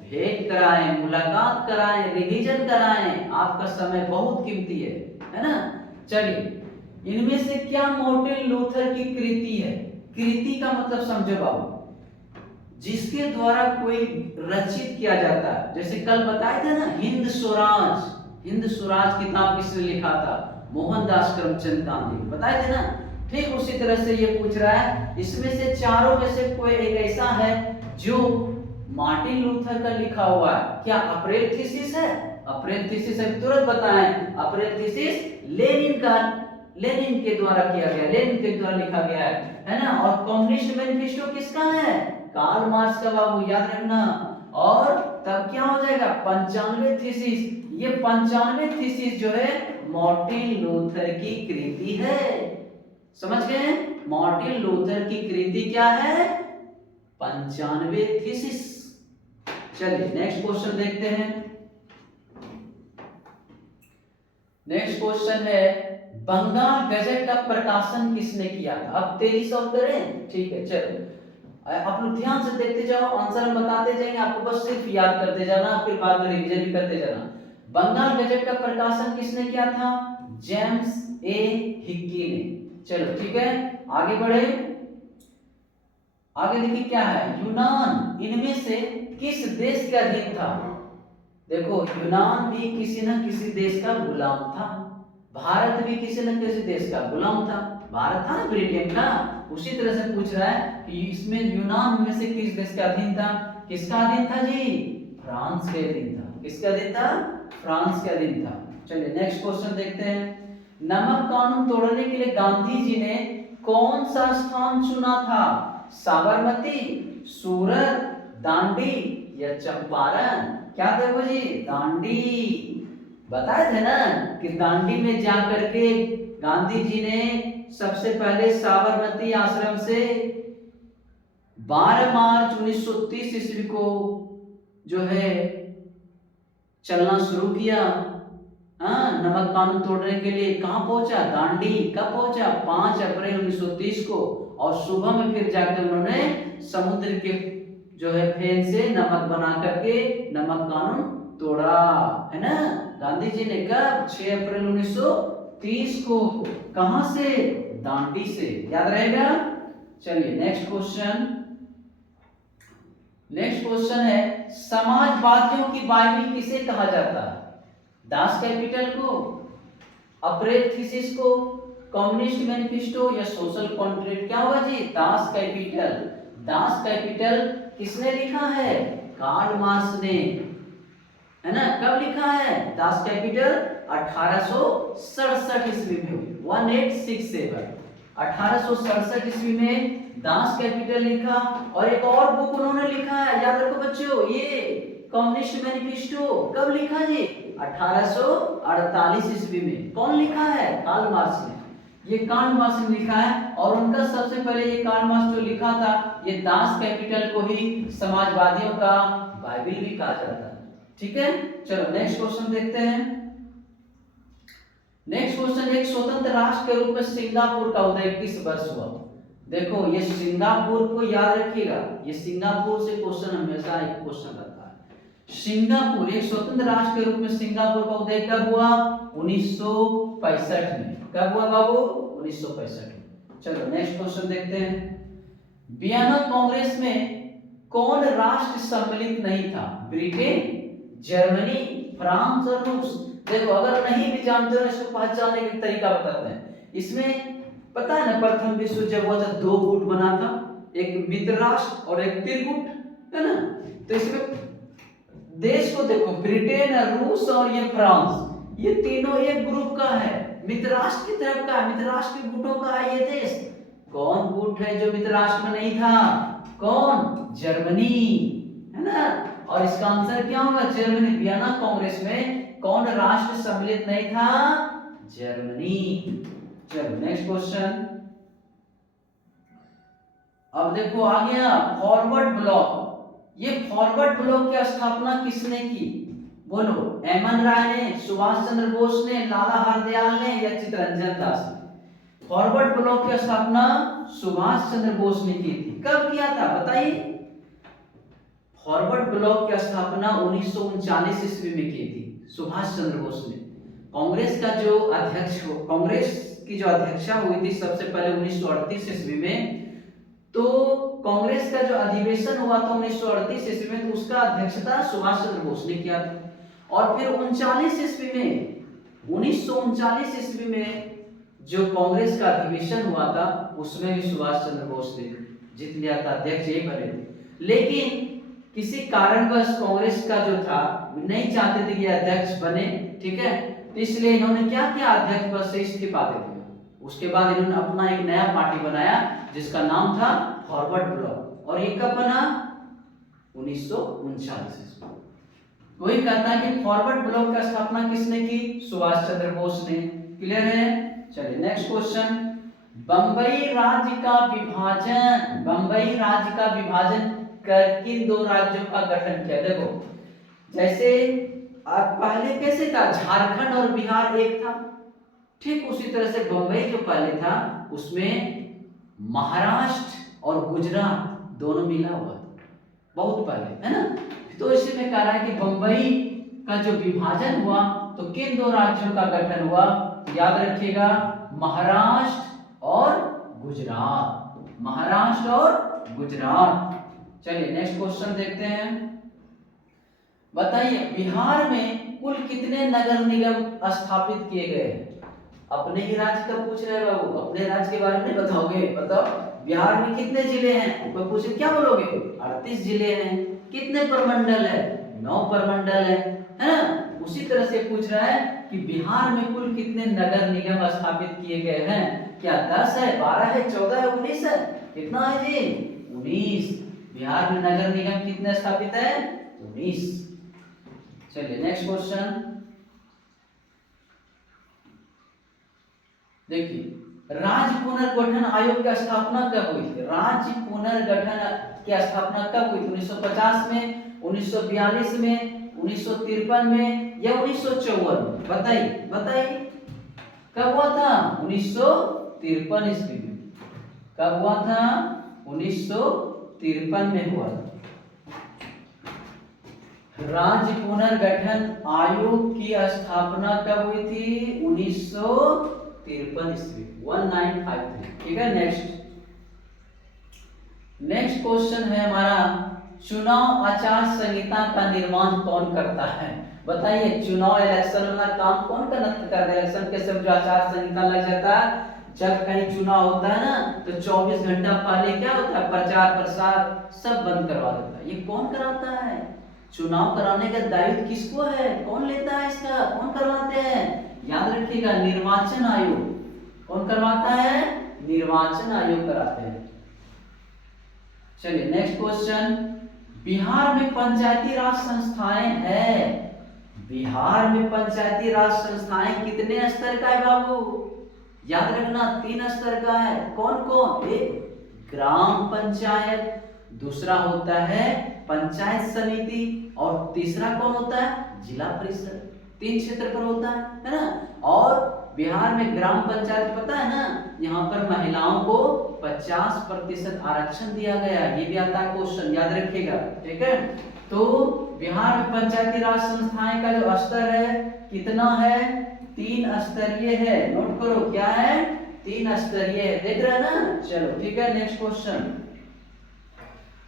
भेंट कराएं, मुलाकात कराएं, रिवीजन कराएं। आपका समय बहुत कीमती है ना। चलिए, इनमें से क्या मार्टिन लूथर की कृति है? कृति का मतलब समझो बाबू, जिसके द्वारा कोई रचित किया जाता है। जैसे कल बताए थे ना, हिंद स्वराज, हिंद स्वराज किताब किसने लिखा था? मोहनदास करमचंद गांधी, बताए थे ना। ठीक उसी तरह से ये पूछ रहा है, इसमें से चारों में से कोई एक ऐसा है जो मार्टिन लूथर का लिखा हुआ है। क्या अप्रैल थीसिस है? अप्रैल थीसिस है, तुरंत बताएं। अप्रैल थीसिस लेनिन के द्वारा किया गया, लेनिन के द्वारा लिखा गया है ना। और कम्युनिस्ट मैनिफेस्टो किसका है? कार्ल मार्क्स का बाबू, याद रखना। और तब क्या हो जाएगा? 95 थीसिस। ये 95 थीसिस जो है मार्टिन लूथर की कृति है। समझ गए? मार्टिन लूथर की कृति क्या है? 95 थीसिस। चलिए नेक्स्ट क्वेश्चन देखते हैं। नेक्स्ट क्वेश्चन है, बंगाल गजट का प्रकाशन किसने किया था? अब तेजी से करें, ठीक है। चलो आप लोग ध्यान से देखते जाओ, आंसर हम बताते जाएंगे, आपको बस सिर्फ याद करते जाना, फिर बाद में रिवीजन भी करते जाना। बंगाल गजट का प्रकाशन किसने किया था? जेम्स ए हिक्की ने। चलो ठीक है, आगे बढ़े। आगे देखिए क्या है, यूनान इनमें से किस देश के अधीन था? देखो, यूनान भी किसी न किसी देश का गुलाम था, भारत भी किसी न किसी देश का गुलाम था। भारत था ना ब्रिटेन का, उसी तरह से पूछ रहा है कि इसमें यूनान में से किस देश का अधीन था? किसका अधीन था जी? फ्रांस के अधीन था। किसका अधीन था? फ्रांस के अधीन था। चलिए नेक्स्ट क्वेश्चन देखते हैं। नमक कानून तोड़ने के लिए गांधी जी ने कौन सा स्थान चुना था? साबरमती, सूरत, दांडी या चंपारण? क्या देखो जी, दांडी। बताए थे ना कि दांडी में जाकर के गांधी जी ने सबसे पहले साबरमती आश्रम से 12 मार्च 1930 ईस्वी को जो है चलना शुरू किया। हाँ, नमक कानून तोड़ने के लिए कहां पहुंचा? दांडी। कब पहुंचा? 5 अप्रैल 1930 को। और सुबह में फिर जाकर उन्होंने समुद्र के जो है फेन से नमक बना करके नमक कानून तोड़ा, है ना। गांधी जी ने कब? 6 अप्रैल 1930 को। कहां से? दांडी से। याद रहेगा। चलिए नेक्स्ट क्वेश्चन। नेक्स्ट क्वेश्चन है, समाजवादियों की बाइबिल किसे कहा जाता है? दास कैपिटल को, अप्रैल थीसिस को, कम्युनिस्ट मैनिफेस्टो या सोशल कॉन्ट्रैक्ट? क्या होगा जी? Das Kapital. दास कैपिटल किसने लिखा है? कार्ल मार्क्स ने, है ना। कब लिखा है दास कैपिटल? 1867 ईस्वी में, 1867, 1867 ईस्वी में दास कैपिटल लिखा। और एक और बुक उन्होंने लिखा है, याद रखो बच्चों, ये कम्युनिस्ट मैनिफेस्टो। कब लिखा जी? 1848 ईस्वी में। कौन लिखा है? कार्ल मार्क्स ने। ये कार्ल मार्क्स ने लिखा है। और उनका सबसे पहले ये कार्ल मार्क्स जो लिखा था, ये दास कैपिटल को ही समाजवादियों का बाइबिल भी कहा जाता है। ठीक है, चलो नेक्स्ट क्वेश्चन देखते हैं। नेक्स्ट क्वेश्चन, एक स्वतंत्र राष्ट्र के रूप में सिंगापुर का उदय किस वर्ष हुआ? देखो, ये सिंगापुर को याद रखिएगा, ये सिंगापुर से क्वेश्चन हमेशा एक क्वेश्चन रहता है। सिंगापुर एक स्वतंत्र राष्ट्र के रूप में सिंगापुर का उदय कब हुआ? 1965 में। कब हुआ बाबू? 1965 में। चलो नेक्स्ट क्वेश्चन देखते हैं। वियना कांग्रेस में कौन राष्ट्र सम्मिलित नहीं था? ब्रिटेन, जर्मनी, फ्रांस और रूस? देखो, अगर नहीं भी जानते हो इसको पहचानने का तरीका बताते हैं। इसमें पता है ना, प्रथम विश्व जब हुआ था 2 गुट बना था, एक मित्र राष्ट्र और एक त्रिगुट, है ना। तो इसमें देश को देखो, ब्रिटेन, रूस और ये फ्रांस, ये तीनों एक ग्रुप का है, मित्र राष्ट्र की तरफ का, मित्र राष्ट्र के गुटों का है ये देश। कौन गुट है जो मित्र राष्ट्र में नहीं था? कौन? जर्मनी, है ना। और इसका आंसर क्या होगा? जर्मनी। वियना कांग्रेस में कौन राष्ट्र सम्मिलित नहीं था? जर्मनी। चलो नेक्स्ट क्वेश्चन। अब देखो आ गया फॉरवर्ड ब्लॉक। ये फॉरवर्ड ब्लॉक की स्थापना किसने की? बोलो, एम एन राय ने, सुभाष चंद्र बोस ने, लाला हरदयाल ने या चित्तरंजन दास ने? फॉरवर्ड ब्लॉक की स्थापना सुभाष चंद्र बोस ने की थी। कब किया था बताइए? फॉरवर्ड ब्लॉक की स्थापना 1939 ईस्वी में की थी सुभाष चंद्र बोस ने। कांग्रेस का जो अध्यक्ष हो, कांग्रेस की जो अध्यक्षा हुई थी सबसे पहले 1938 ईस्वी में, तो कांग्रेस का जो अधिवेशन हुआ था 1938 ईस्वी में, तो उसका अध्यक्षता सुभाष चंद्र बोस ने किया था। और फिर 1939 ईस्वी में जो कांग्रेस का अधिवेशन हुआ था उसमें भी सुभाष चंद्र बोस ने जीत लिया था, अध्यक्ष यही बने थे। लेकिन किसी कारणवश कांग्रेस का जो था नहीं चाहते थे कि अध्यक्ष बने, ठीक है, तो इसलिए इन्होंने क्या किया, अध्यक्ष पद से इस्तीफा दे दिया। उसके बाद इन्होंने अपना एक नया पार्टी बनाया जिसका नाम था फॉरवर्ड ब्लॉक। और ये कब बना? 1939 ईस्वी। वही कहता है कि फॉरवर्ड ब्लॉक की स्थापना किसने की? सुभाष चंद्र बोस ने। क्लियर है? चलिए नेक्स्ट क्वेश्चन, बंबई राज्य का विभाजन, बंबई राज्य का विभाजन कर किन दो राज्यों का गठन किया? देखो जैसे अब पहले कैसे था, झारखंड और बिहार एक था, ठीक उसी तरह से बंबई जो पहले था उसमें महाराष्ट्र और गुजरात दोनों मिला हुआ था, बहुत पहले, है ना। तो इसी में कह रहा है कि बंबई का जो विभाजन हुआ तो किन दो राज्यों का गठन हुआ? याद रखिएगा, महाराष्ट्र और गुजरात, महाराष्ट्र और गुजरात। चलिए नेक्स्ट क्वेश्चन देखते हैं। बताइए बिहार में कुल कितने नगर निगम स्थापित किए गए हैं? अपने ही राज्य का पूछ रहे हैं बाबू, अपने राज्य के बारे में बताओगे? बताओ बिहार में कितने जिले हैं? कोई पूछे क्या बोलोगे? 38 जिले हैं। कितने प्रमंडल है? 9 प्रमंडल है ना। उसी तरह से पूछ रहा है कि बिहार में कुल कितने नगर निगम स्थापित किए गए हैं? क्या 10 है, 12 है, 14 है, 19 है? कितना है जी? 19। बिहार में नगर निगम कितने स्थापित है? 19। चलिए नेक्स्ट क्वेश्चन देखिए, राज्य पुनर्गठन आयोग की स्थापना कब हुई थी? राज्य पुनर्गठन की स्थापना कब हुई थी? 1950 में, 1942 में, 1953 में या 1954 में? बताइए बताइए कब हुआ था? 1953 ईस्वी में। कब हुआ था? 1953 में हुआ था। राज्य पुनर्गठन आयोग की स्थापना कब हुई थी? 1953 ईस्वी, 1953। ठीक है। नेक्स्ट क्वेश्चन है हमारा, चुनाव आचार संहिता का निर्माण कौन करता है? बताइए चुनाव इलेक्शन में काम कौन करता है? इलेक्शन के समय जो आचार संहिता लग जाता है, जब कहीं चुनाव होता है ना तो 24 घंटा पहले क्या होता है, प्रचार प्रसार सब बंद करवा देता है। ये कौन कराता है? चुनाव कराने का दायित्व किसको है? कौन लेता है इसका? कौन करवाते हैं? याद रखिएगा, निर्वाचन आयोग। कौन करवाता है? निर्वाचन आयोग कराते हैं। चलिए नेक्स्ट क्वेश्चन, बिहार में पंचायती राज संस्थाएं हैं। बिहार में पंचायती राज संस्थाएं कितने स्तर का है बाबू? याद रखना 3 स्तर का है। कौन कौन? एक ग्राम पंचायत, दूसरा होता है पंचायत समिति और तीसरा कौन होता है? जिला परिषद। 3 क्षेत्र पर होता है ना। और बिहार में ग्राम पंचायत पता है ना, यहाँ पर महिलाओं को 50% आरक्षण दिया गया है। ये भी आता है क्वेश्चन, याद रखिएगा। ठीक है। तो बिहार में पंचायती राज संस्थाएं का जो स्तर है कितना है? 3 स्तरीय है। नोट करो क्या है? 3 स्तरीय है। देख रहे हैं ना। चलो ठीक है। नेक्स्ट क्वेश्चन,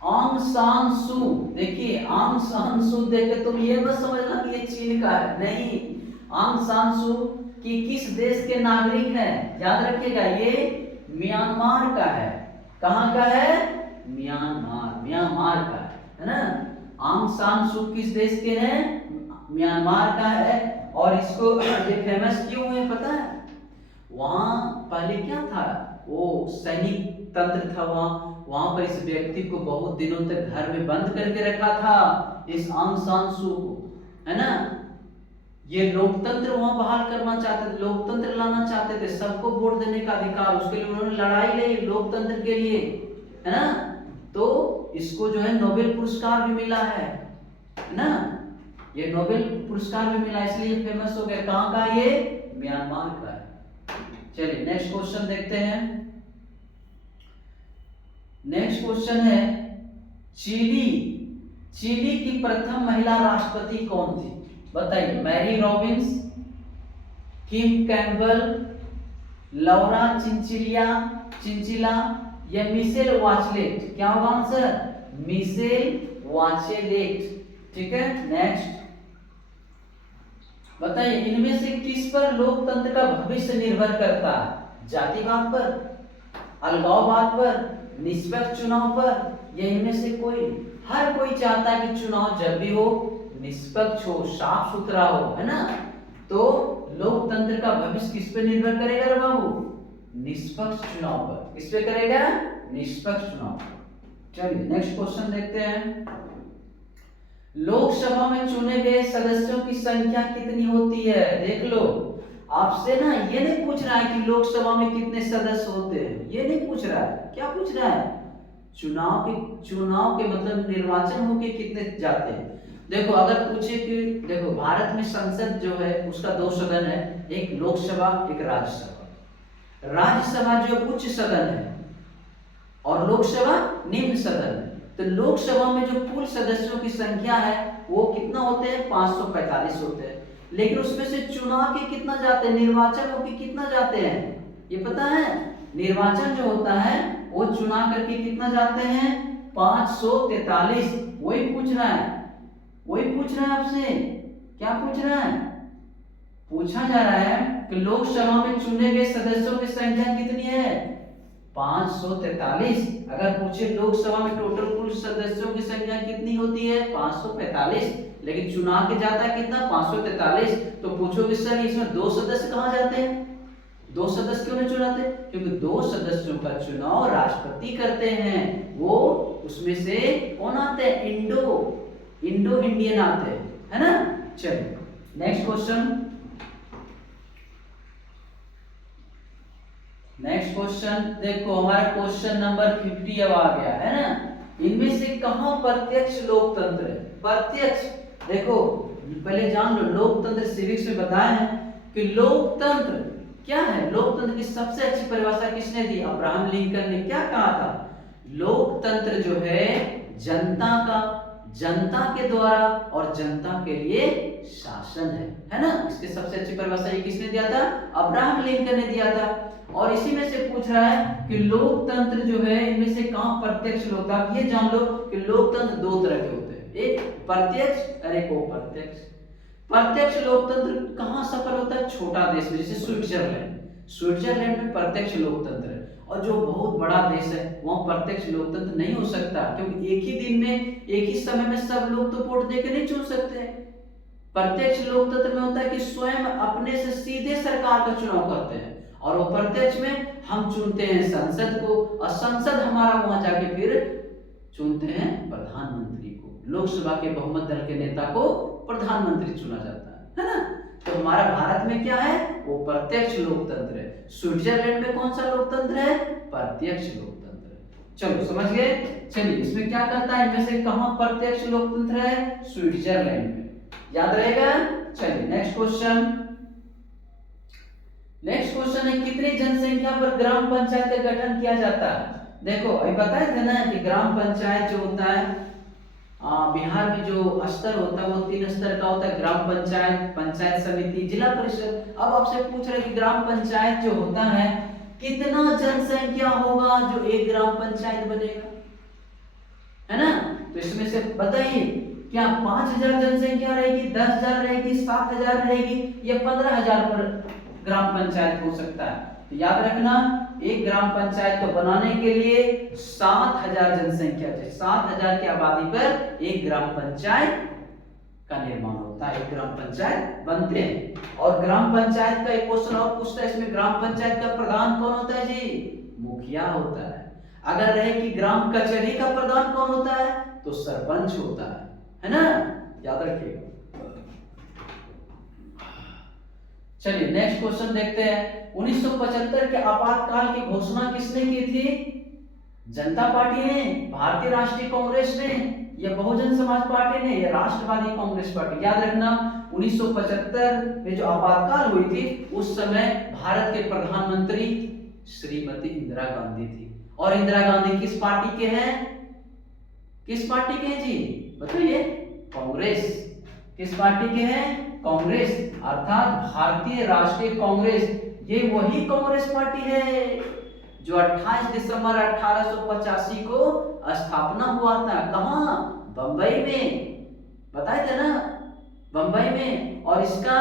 आंग सान सू। देखिए आंग सान सू देख के तुम ये मत समझना कि ये चीन का है, नहीं। आंग सान सू कि किस देश के नागरिक हैं? याद रखिएगा ये म्यांमार का है। कहां का है? म्यांमार का है ना। आंग सान सू किस देश के हैं? म्यांमार का है। और इसको ये फेमस क्यों है पता है? वहां पहले क्या था, वो सैनिक तंत्र था वहां पर इस व्यक्ति को बहुत दिनों तक घर में बंद करके रखा था, इस आंग सान सू को, है ना। ये लोकतंत्र वहां बहाल करना चाहते थे, लोकतंत्र लाना चाहते थे, सबको वोट देने का अधिकार, उसके लिए उन्होंने लड़ाई लड़ी लोकतंत्र के लिए, है ना। तो इसको जो है नोबेल पुरस्कार भी मिला है ना। ये नोबेल पुरस्कार भी मिला, इसलिए फेमस हो गया। कहां का? ये म्यांमार का है। चलिए नेक्स्ट क्वेश्चन देखते हैं। नेक्स्ट क्वेश्चन है चिली, चिली की प्रथम महिला राष्ट्रपति कौन थी? बताइए। मैरी रॉबिन्स, किम कैम्पबेल, लौरा चिंचिला या मिशेल वाचलेट? क्या होगा आंसर? मिशेल वाचलेट। ठीक है। नेक्स्ट बताइए इनमें से किस पर लोकतंत्र का भविष्य निर्भर करता है? जातिवाद पर, अलगाववाद पर, निष्पक्ष चुनाव पर, या इनमें से कोई? हर कोई चाहता है कि चुनाव जब भी हो निष्पक्ष हो, साफ सुथरा हो, है ना। तो लोकतंत्र का भविष्य किस पे निर्भर करेगा रे बाबू? निष्पक्ष चुनाव पर। किस पे करेगा? निष्पक्ष चुनाव पर। चलिए नेक्स्ट क्वेश्चन देखते हैं। लोकसभा में चुने गए सदस्यों की संख्या कितनी होती है? देख लो, आपसे ना ये नहीं पूछ रहा है कि लोकसभा में कितने सदस्य होते हैं, ये नहीं पूछ रहा है। क्या पूछ रहा है? चुनाव के मतलब निर्वाचन होके कितने जाते हैं। देखो अगर पूछे कि देखो भारत में संसद जो है उसका 2 सदन है, एक लोकसभा एक राज्यसभा। राज्यसभा जो उच्च सदन है और लोकसभा निम्न सदन है। तो लोकसभा में जो कुल सदस्यों की संख्या है वो कितना होते हैं? 545 होते हैं। लेकिन उसमें से चुनाव के कितना जाते हैं? निर्वाचन होके कितना जाते हैं? ये पता है? निर्वाचन जो होता है वो चुनाव करके कितना जाते हैं? 543। वही पूछ रहा है, वही पूछ रहा है आपसे। क्या पूछ रहा है? पूछा जा रहा है कि लोकसभा में चुने गए सदस्यों की संख्या कितनी है? 543। अगर पूछे लोकसभा में टोटल कुल सदस्यों की संख्या कितनी होती है? 545। लेकिन चुनाव के जाता है कितना? 543। तो पूछोगे सर इसमें 2 सदस्य कहां जाते हैं? 2 सदस्य क्यों नहीं चुनाते? क्योंकि 2 सदस्यों का चुनाव राष्ट्रपति करते हैं। वो उसमें से कौन आते हैं? इंडो इंडियन आते हैं, है ना। चलिए नेक्स्ट क्वेश्चन। नेक्स्ट क्वेश्चन देखो, हमारा क्वेश्चन नंबर 50 अब आ गया है ना। इनमें से कहां प्रत्यक्ष लोकतंत्र है? प्रत्यक्ष देखो पहले जान लो, लोकतंत्र सिविक्स में बताया है कि लोकतंत्र क्या है। लोकतंत्र की सबसे अच्छी परिभाषा किसने दी? अब्राहम लिंकन ने। क्या कहा था? लोकतंत्र जो है जनता के द्वारा और जनता के लिए शासन है ना। इसकी सबसे अच्छी परिभाषा ये किसने दिया था? अब्राहम लिंकन ने दिया था। और इसी में से पूछ रहा है कि लोकतंत्र जो है इनमें से कहां प्रत्यक्ष लोकतंत्र? ये जान लो कि लोकतंत्र 2 तरह के होते हैं, एक प्रत्यक्ष और एक अप्रत्यक्ष। प्रत्यक्ष लोकतंत्र कहां सफल होता है? छोटा देश में, जैसे स्विट्जरलैंड में प्रत्यक्ष लोकतंत्र है। और जो बहुत बड़ा देश है वहां प्रत्यक्ष लोकतंत्र नहीं हो सकता, क्योंकि एक ही दिन में एक ही समय में सब लोग तो वोट देके नहीं चुन सकते। प्रत्यक्ष लोकतंत्र में होता है कि स्वयं अपने से सीधे सरकार का चुनाव करते हैं, और अप्रत्यक्ष में हम चुनते हैं संसद को, और संसद हमारा वहां जाके फिर चुनते हैं प्रधानमंत्री को। लोकसभा के बहुमत दल के नेता को प्रधानमंत्री चुना जाता है ना। तो हमारा भारत में क्या है? वो प्रत्यक्ष लोकतंत्र है। स्विट्जरलैंड में कौन सा लोकतंत्र है? प्रत्यक्ष लोकतंत्र है। चलो समझ गए। चलिए इसमें क्या कहता है, इनमें से कहां प्रत्यक्ष लोकतंत्र है? स्विट्जरलैंड में। याद रहेगा। चलिए नेक्स्ट क्वेश्चन। नेक्स्ट क्वेश्चन है कितनी जनसंख्या पर ग्राम पंचायत का गठन किया जाता है? देखो अभी बताए थे ना कि ग्राम पंचायत जो होता है बिहार में जो स्तर होता है वो 3 स्तर का होता है। ग्राम पंचायत, पंचायत समिति, जिला परिषद। अब आपसे पूछ रहे कि ग्राम पंचायत जो होता है कितना जनसंख्या होगा जो एक ग्राम पंचायत बनेगा, है ना। तो इसमें से बताइए क्या 5000 जनसंख्या रहेगी, 10,000 रहेगी, 7,000 रहेगी, या 15,000 पर ग्राम पंचायत हो सकता है? तो याद रखना एक ग्राम पंचायत को बनाने के लिए 7,000 जनसंख्या चाहिए। 7,000 की आबादी पर एक ग्राम पंचायत का निर्माण होता है, एक ग्राम पंचायत बनते हैं। और ग्राम पंचायत का एक क्वेश्चन और पूछता है इसमें, ग्राम पंचायत का प्रधान कौन होता है जी? मुखिया होता है। अगर रहे कि ग्राम कचहरी का प्रधान कौन होता है? तो सरपंच होता है ना। याद रखिएगा। चलिए नेक्स्ट क्वेश्चन देखते हैं। 1975 के आपातकाल की घोषणा किसने की थी? जनता पार्टी ने, भारतीय राष्ट्रीय कांग्रेस ने, ये बहुजन समाज पार्टी ने, ये राष्ट्रवादी कांग्रेस पार्टी। याद रखना 1975 में जो आपातकाल हुई थी उस समय भारत के प्रधानमंत्री श्रीमती इंदिरा गांधी थी। और इंदिरा गांधी किस पार्टी के हैं? किस पार्टी के हैं जी बताइए? कांग्रेस। किस पार्टी के हैं? कांग्रेस, अर्थात भारतीय राष्ट्रीय कांग्रेस। ये वही कांग्रेस पार्टी है जो 28 दिसंबर 1885 को स्थापना हुआ था। कहां? बंबई में। बताए थे ना, बंबई में। और इसका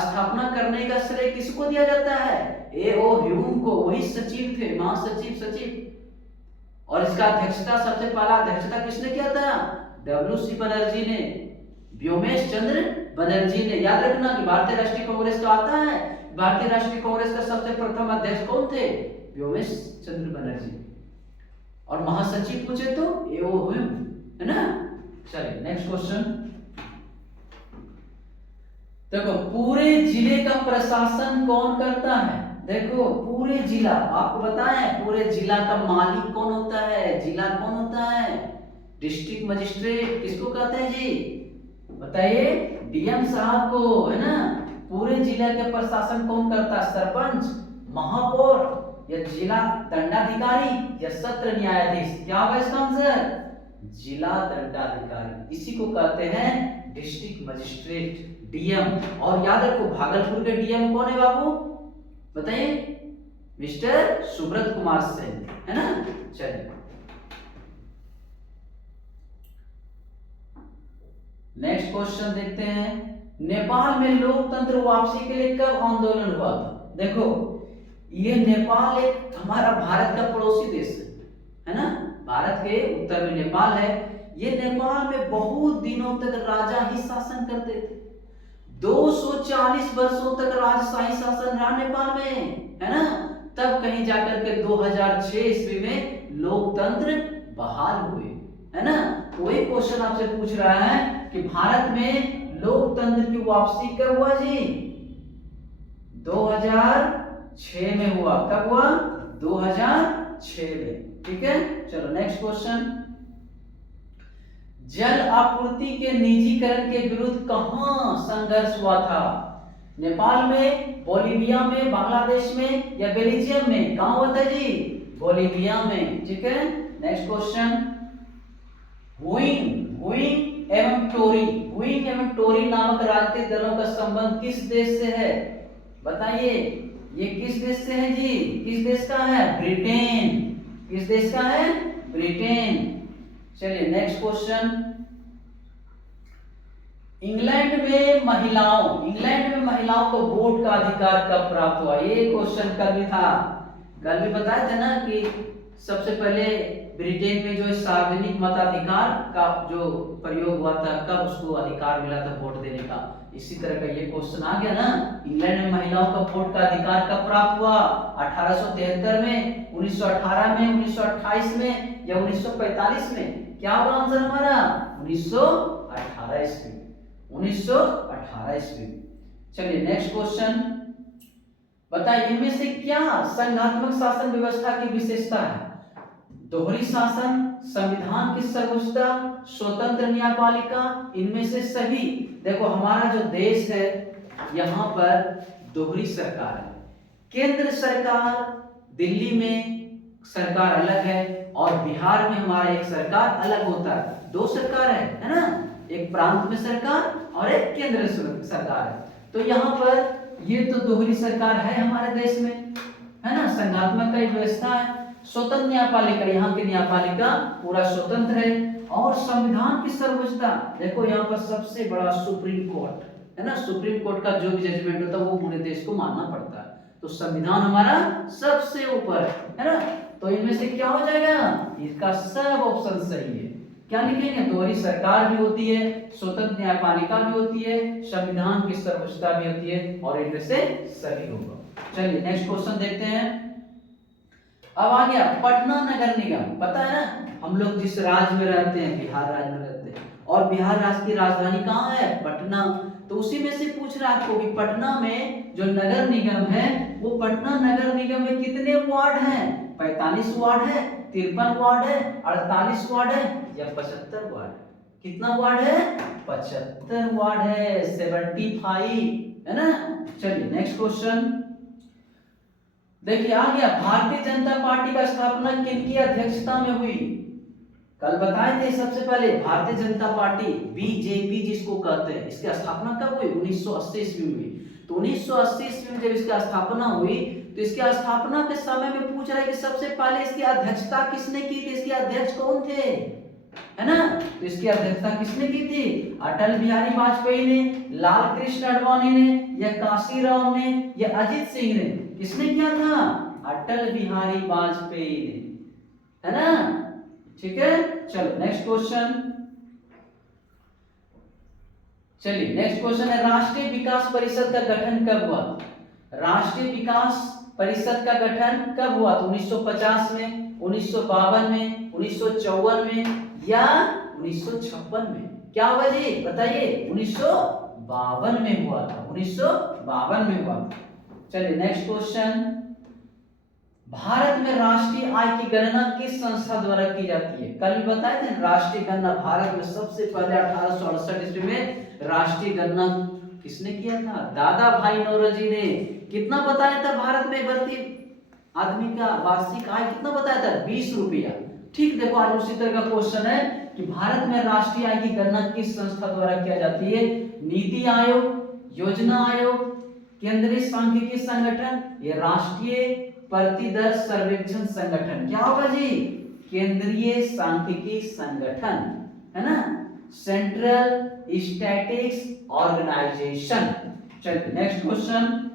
स्थापना करने का श्रेय किसको दिया जाता है? ए.ओ. ह्यूम को। वही सचिव थे, महासचिव, सचिव। और इसका अध्यक्षता, सबसे पहला अध्यक्षता किसने किया था? डब्ल्यू.सी. बनर्जी ने, व्योमेश चंद्र बनर्जी ने। याद रखना कि भारतीय राष्ट्रीय कांग्रेस का आता है, भारतीय राष्ट्रीय कांग्रेस का सबसे प्रथम अध्यक्ष कौन थे? व्योमेश चंद्र बनर्जी। और महासचिव पूछे तो ए.ओ. ह्यूम, है ना। चलिए नेक्स्ट क्वेश्चन देखो, पूरे जिले का प्रशासन कौन करता है? देखो पूरे जिला, आपको बताएं पूरे जिला का मालिक कौन होता है? जिला कौन होता है? डिस्ट्रिक्ट मजिस्ट्रेट किसको कहते हैं जी बताइए? डीएम साहब को, है ना। पूरे जिला के प्रशासन कौन करता है? सरपंच, महापौर, या जिला दंडाधिकारी, या सत्र न्यायाधीश? क्या होगा इसका आंसर? जिला दंडाधिकारी। इसी को कहते हैं डिस्ट्रिक्ट मजिस्ट्रेट, डीएम। और याद रखो भागलपुर के डीएम कौन है बाबू बताइए? मिस्टर सुब्रत कुमार सेन, है ना। चलिए नेक्स्ट क्वेश्चन देखते हैं। नेपाल में लोकतंत्र वापसी के लिए कब आंदोलन हुआ था? देखो ये नेपाल एक हमारा भारत का पड़ोसी देश है ना। भारत के उत्तर में नेपाल है। ये नेपाल में बहुत दिनों तक राजा ही शासन करते थे। 240 वर्षों तक राजशाही शासन रहा नेपाल में, है ना। तब कहीं जाकर के 2006 ईस्वी में लोकतंत्र बहाल हुए, है ना। वही क्वेश्चन आपसे पूछ रहा है कि भारत में लोकतंत्र की वापसी कब हुआ जी? 2006 में हुआ। कब हुआ? 2006 में। ठीक है, चलो नेक्स्ट क्वेश्चन। जल आपूर्ति के निजीकरण के विरुद्ध कहां संघर्ष हुआ था? नेपाल में, बोलिविया में, बांग्लादेश में, या बेल्जियम में? कहां हुआ था जी? बोलिविया में। ठीक है, नेक्स्ट क्वेश्चन। हुइंग एवं टोरी, हुइंग एवं टोरी नामक राजनीतिक दलों का संबंध किस देश से है बताइए? ये किस देश से है जी? किस देश का है? ब्रिटेन। किस देश का है? ब्रिटेन। चलिए नेक्स्ट क्वेश्चन। इंग्लैंड में महिलाओं को वोट का अधिकार कब प्राप्त हुआ? ये क्वेश्चन कल भी था। कल भी बताया था ना कि सबसे पहले ब्रिटेन में जो सार्वजनिक मताधिकार का जो प्रयोग हुआ था, कब उसको अधिकार मिला था वोट देने का। इसी तरह का ये क्वेश्चन आ गया ना। इंग्लैंड में महिलाओं का वोट का अधिकार कब प्राप्त हुआ? 1873 में, 1918 में, 1928 में, या 1945 में? क्या होगा आंसर हमारा? 1918 ईस्वी। 1918 ईस्वी। चलिए नेक्स्ट क्वेश्चन। बताइए इनमें से क्या संघात्मक शासन व्यवस्था की विशेषता है? दोहरी शासन, संविधान की सर्वोच्चता, स्वतंत्र न्यायपालिका, इनमें से सभी। देखो हमारा जो देश है यहाँ पर दोहरी सरकार है। केंद्र सरकार दिल्ली में सरकार अलग है और बिहार में हमारा एक सरकार अलग होता है। दो सरकार है ना। एक प्रांत में सरकार और एक केंद्र सरकार है। तो यहाँ पर ये तो दोहरी सरकार है हमारे देश में, है ना। संघात्मक का व्यवस्था है। स्वतंत्र न्यायपालिका, यहाँ की न्यायपालिका पूरा स्वतंत्र है। और संविधान की सर्वोच्चता, देखो यहाँ पर सबसे बड़ा सुप्रीम कोर्ट है ना। सुप्रीम कोर्ट का जो भी जजमेंट होता है वो पूरे देश को मानना पड़ता है। तो संविधान हमारा सबसे ऊपर है ना। तो इनमें से क्या हो जाएगा? इसका सब ऑप्शन सही है। क्या लिखेंगे? दोहरी सरकार भी होती है, स्वतंत्र न्यायपालिका भी होती है, संविधान की सर्वोच्चता भी होती है, और इनमें से सही होगा। चलिए नेक्स्ट क्वेश्चन देखते हैं। अब आ गया पटना नगर निगम। पता है ना हम लोग जिस राज्य में रहते हैं, बिहार राज्य में रहते हैं, और बिहार राज्य की राजधानी कहाँ है? पटना। तो उसी में से पूछ रहा है आपको कि पटना में जो नगर निगम है वो पटना नगर निगम में कितने वार्ड हैं? 45 वार्ड है, 53 वार्ड है, 48 वार्ड है, या 75 वार्ड है? कितना वार्ड है? 75 वार्ड है, 75, है ना। चलिए नेक्स्ट क्वेश्चन देखिए आ गया। भारतीय जनता पार्टी का स्थापना किनकी अध्यक्षता में हुई? कल बताए थे सबसे पहले भारतीय जनता पार्टी बीजेपी जिसको कहते हैं, इसकी स्थापना कब हुई? 1980 ईस्वी में हुई। तो 1980 ईस्वी में जब इसकी स्थापना हुई तो इसकी स्थापना के समय में पूछ रहा है कि सबसे पहले इसकी अध्यक्षता किसने की थी? इसके अध्यक्ष कौन थे, है ना। तो इसकी अध्यक्षता किसने की थी? अटल बिहारी वाजपेयी ने, लाल कृष्ण आडवाणी ने, या काशीराम ने, या अजित सिंह ने? किसने किया था? अटल बिहारी वाजपेयी ने, है ना। ठीक है, चलो नेक्स्ट क्वेश्चन। चलिए नेक्स्ट क्वेश्चन है राष्ट्रीय विकास परिषद का गठन कब हुआ? राष्ट्रीय विकास परिषद का गठन कब हुआ? तो 1950 में, 1952 में, 1954 में, या 1956 में? क्या हुआ जी बताइए? 1952 में हुआ था, 1952 में हुआ। चलिए नेक्स्ट क्वेश्चन। भारत में राष्ट्रीय आय की गणना किस संस्था द्वारा की जाती है? कल भी बताए थे राष्ट्रीय गणना भारत में सबसे पहले 1868 ईस्वी में राष्ट्रीय गणना किसने किया था? दादा भाई नौरोजी ने। कितना बताया था भारत में बढ़ती आदमी का वार्षिक आय कितना बताया था? 20 रुपया। ठीक, देखो आज उसी तरह का क्वेश्चन है कि भारत में राष्ट्रीय आय की गणना किस संस्था द्वारा किया जाती है? नीति आयोग, योजना आयोग, केंद्रीय सांख्यिकी संगठन, या राष्ट्रीय प्रतिदर सर्वेक्षण संगठन? क्या होगा जी? केंद्रीय सांख्यिकी संगठन, है ना, सेंट्रल स्टैटिस्टिक्स ऑर्गेनाइजेशन। चलिए नेक्स्ट क्वेश्चन,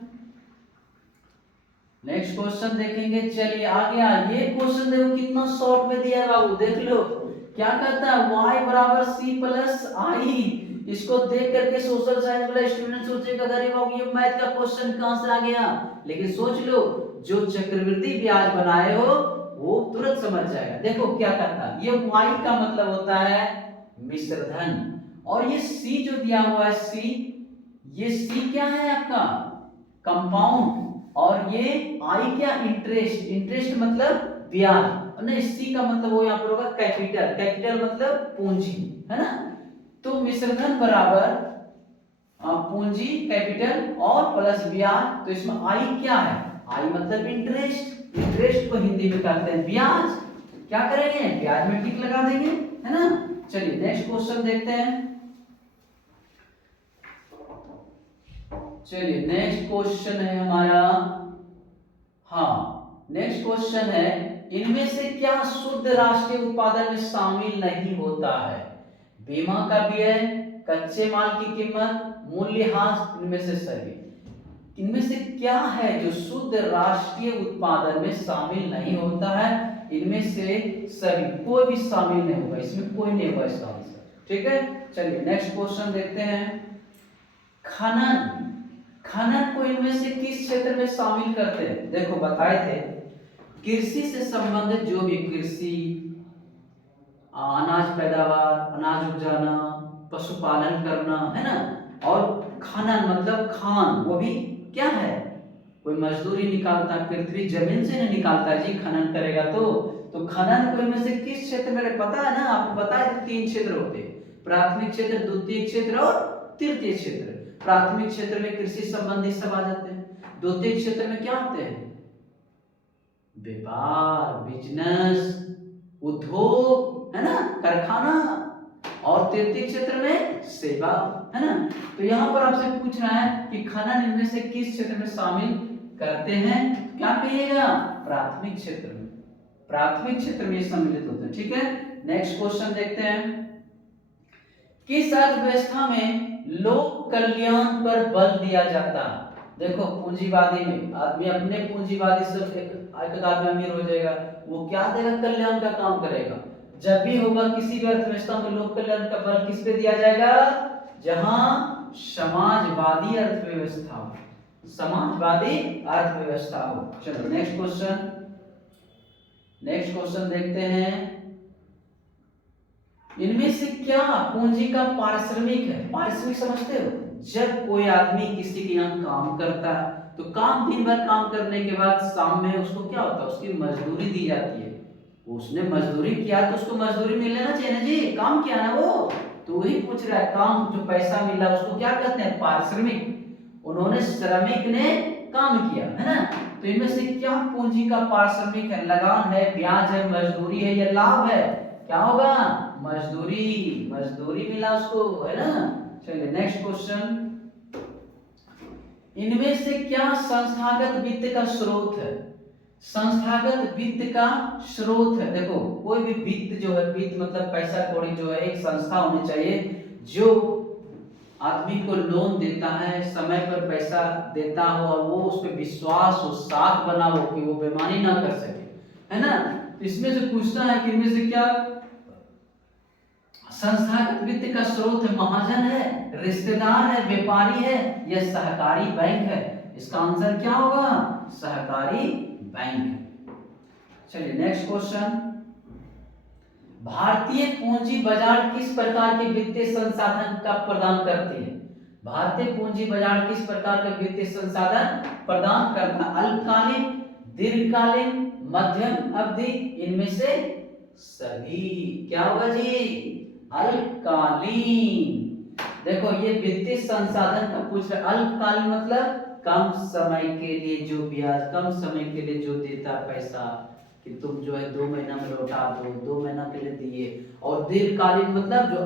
नेक्स्ट क्वेश्चन देखेंगे। चलिए आ गया ये क्वेश्चन, देखो कितना शॉर्ट में दिया है बाबू, देख लो क्या कहता है? y बराबर c प्लस आई। इसको देख करके सोशल साइंस वाला स्टूडेंट सोचेगा अरे बाबू ये मैथ का क्वेश्चन कहां से आ गया, लेकिन सोच लो जो चक्रवृद्धि ब्याज बनाए हो वो तुरंत समझ जाएगा। देखो क्या कहता है, ये y का मतलब होता है मिश्रधन, और ये c जो दिया हुआ है c, ये c क्या है आपका? कंपाउंड, और ये i क्या? इंटरेस्ट। इंटरेस्ट मतलब ब्याज, नहीं सी का मतलब वो यहाँ पर होगा कैपिटल। कैपिटल मतलब पूंजी, है ना। तो मिश्रधन बराबर पूंजी कैपिटल और प्लस ब्याज। तो इसमें आई क्या है? आई मतलब इंटरेस्ट। इंटरेस्ट को हिंदी में कहते हैं ब्याज। क्या करेंगे? ब्याज में टिक लगा देंगे, है ना। चलिए नेक्स्ट क्वेश्चन देखते हैं। चलिए नेक्स्ट क्वेश्चन है हमारा, हाँ नेक्स्ट क्वेश्चन है इनमें से क्या शुद्ध राष्ट्रीय उत्पादन में शामिल नहीं होता है? बीमा का व्यय, कच्चे माल की कीमत, मूल्यह्रास, इनमें से सभी। इनमें से क्या है जो शुद्ध राष्ट्रीय उत्पादन में शामिल नहीं होता है? इनमें से सभी, कोई भी शामिल नहीं होगा, इसमें कोई नहीं होगा इसका आंसर। ठीक है, चलिए नेक्स्ट क्वेश्चन देखते हैं। खनन, खनन को इनमें से किस क्षेत्र में शामिल करते हैं? देखो बताए थे कृषि से संबंधित जो भी कृषि, अनाज पैदावार, अनाज उपजाना, पशुपालन करना, है ना, और खनन मतलब खान, वो भी क्या है? कोई मजदूरी निकालता, पृथ्वी जमीन से नहीं निकालता जी, खनन करेगा तो खनन को इनमें से किस क्षेत्र में? पता है ना आपको, पता है 3 क्षेत्र होते हैं, प्राथमिक क्षेत्र, द्वितीय क्षेत्र और तृतीय क्षेत्र। प्राथमिक क्षेत्र में कृषि संबंधी सब आ जाते हैं, द्वितीय क्षेत्र में क्या होते हैं? व्यापार, बिजनेस, उद्योग, है ना, कारखाना, और तृतीय क्षेत्र में सेवा, है ना। तो यहाँ पर आपसे पूछ रहा है कि खनन इनमें से किस क्षेत्र में शामिल करते हैं? क्या कहिएगा? प्राथमिक क्षेत्र में, प्राथमिक क्षेत्र में सम्मिलित होते हैं। ठीक है, नेक्स्ट क्वेश्चन देखते हैं। किस अर्थव्यवस्था में लोक कल्याण पर बल दिया जाता है? देखो पूंजीवादी में आदमी अपने पूंजीवादी से एक आदमी अमीर हो जाएगा, वो क्या देगा? कल्याण का काम करेगा। जब भी होगा किसी भी अर्थव्यवस्था में लोक कल्याण का बल किस पे दिया जाएगा? जहां समाजवादी अर्थव्यवस्था हो, समाजवादी अर्थव्यवस्था हो। चलो नेक्स्ट क्वेश्चन, नेक्स्ट क्वेश्चन देखते हैं। इनमें से क्या पूंजी का पारिश्रमिक है? पारिश्रमिक समझते हो? जब कोई आदमी किसी के यहाँ काम करता है तो काम, दिन भर काम करने के बाद शाम में उसको क्या होता है? उसकी मजदूरी दी जाती है। उसने मजदूरी किया तो उसको मजदूरी मिल लेना चाहिए ना जी, काम किया ना वो, तो तो वही पूछ रहा है, काम जो पैसा मिला उसको क्या कहते हैं? पारिश्रमिक। उन्होंने, श्रमिक ने काम किया, है ना। तो इनमें से क्या पूंजी का पारिश्रमिक है? लगान है, ब्याज है, मजदूरी है या लाभ है? क्या होगा? मजदूरी। मजदूरी मिला उसको, है ना। चलिए नेक्स्ट क्वेश्चन, इनमें से क्या संस्थागत वित्त का स्रोत है? संस्थागत वित्त का स्रोत है, देखो कोई भी वित्त जो है, वित्त मतलब पैसा कौड़ी जो है, एक संस्था होनी चाहिए जो आदमी को लोन देता है, समय पर पैसा देता हो और वो उस पर विश्वास हो, साख बना हो कि वो बेईमानी ना कर सके, है ना। तो इसमें से पूछता है कि इनमें से क्या संस्थागत वित्त का स्रोत है? महाजन है, रिश्तेदार है, व्यापारी है या सहकारी बैंक है? इसका आंसर क्या होगा? सहकारी बैंक। चलिए नेक्स्ट क्वेश्चन, भारतीय पूंजी बाजार किस प्रकार के वित्तीय संसाधन का प्रदान करती है? भारतीय पूंजी बाजार किस प्रकार के वित्तीय संसाधन प्रदान करता है? अल्पकालीन, दीर्घकालीन, मध्यम अवधि, इनमें से सभी। क्या होगा जी? अल्पकालीन। देखो ये वित्तीय संसाधन का पूछ रहा है। अल्पकालीन मतलब कम समय के लिए जो ब्याज, कम समय के लिए जो देता पैसा कि तुम जो है 2 महीना में लौटा दो, 2 महीना के लिए दिए। और दीर्घकालीन मतलब जो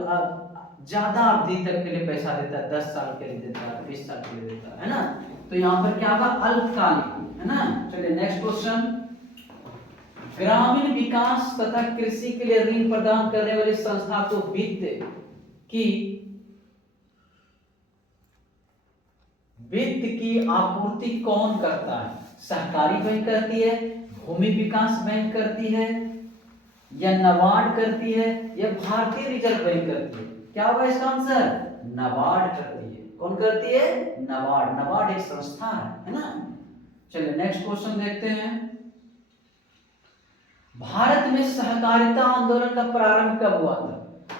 ज्यादा अवधि तक के लिए पैसा देता है, 10 साल के लिए देता है, 20 साल के लिए देता है ना। तो यहाँ पर क्या होगा? अल्पकालीन, है ना। चलिए नेक्स्ट क्वेश्चन, ग्रामीण विकास तथा कृषि के लिए ऋण प्रदान करने वाली संस्था को वित्त की आपूर्ति कौन करता है? सहकारी बैंक करती है, भूमि विकास बैंक करती है या नाबार्ड करती है या भारतीय रिजर्व बैंक करती है? क्या होगा इसका आंसर? नाबार्ड करती है। कौन करती है? नाबार्ड। नाबार्ड एक संस्था है ना। चलिए नेक्स्ट क्वेश्चन देखते हैं, भारत में सहकारिता आंदोलन का प्रारंभ कब हुआ था?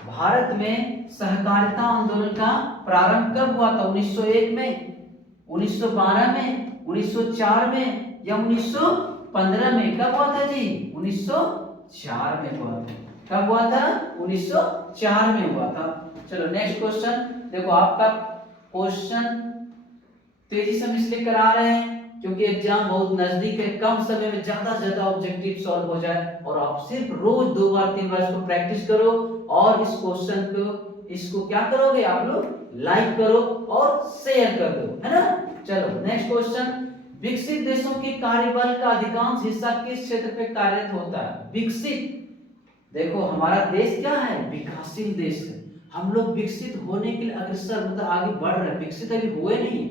भारत में सहकारिता आंदोलन का प्रारंभ कब हुआ था? 1901 में, 1912 में, 1904 में या 1915 में? कब हुआ था जी? 1904 में हुआ था। कब हुआ था? 1904 में हुआ था। चलो नेक्स्ट क्वेश्चन, देखो आपका क्वेश्चन तेजी से हम इसलिए करा रहे हैं क्योंकि एग्जाम बहुत नजदीक है, कम समय में ज्यादा से ज्यादा ऑब्जेक्टिव सॉल्व हो जाए। और आप सिर्फ रोज 2 बार 3 बार इसको प्रैक्टिस करो और इस क्वेश्चन को, इसको क्या करोगे आप लोग? लाइक करो और शेयर कर दो, है ना। चलो नेक्स्ट क्वेश्चन, विकसित देशों के कार्यबल का अधिकांश हिस्सा किस क्षेत्र पे कार्यरत होता है? विकसित, देखो हमारा देश क्या है? विकासशील देश है। हम लोग विकसित होने के लिए अग्रसर, मतलब आगे बढ़ रहे हैं, विकसित अभी हुए नहीं।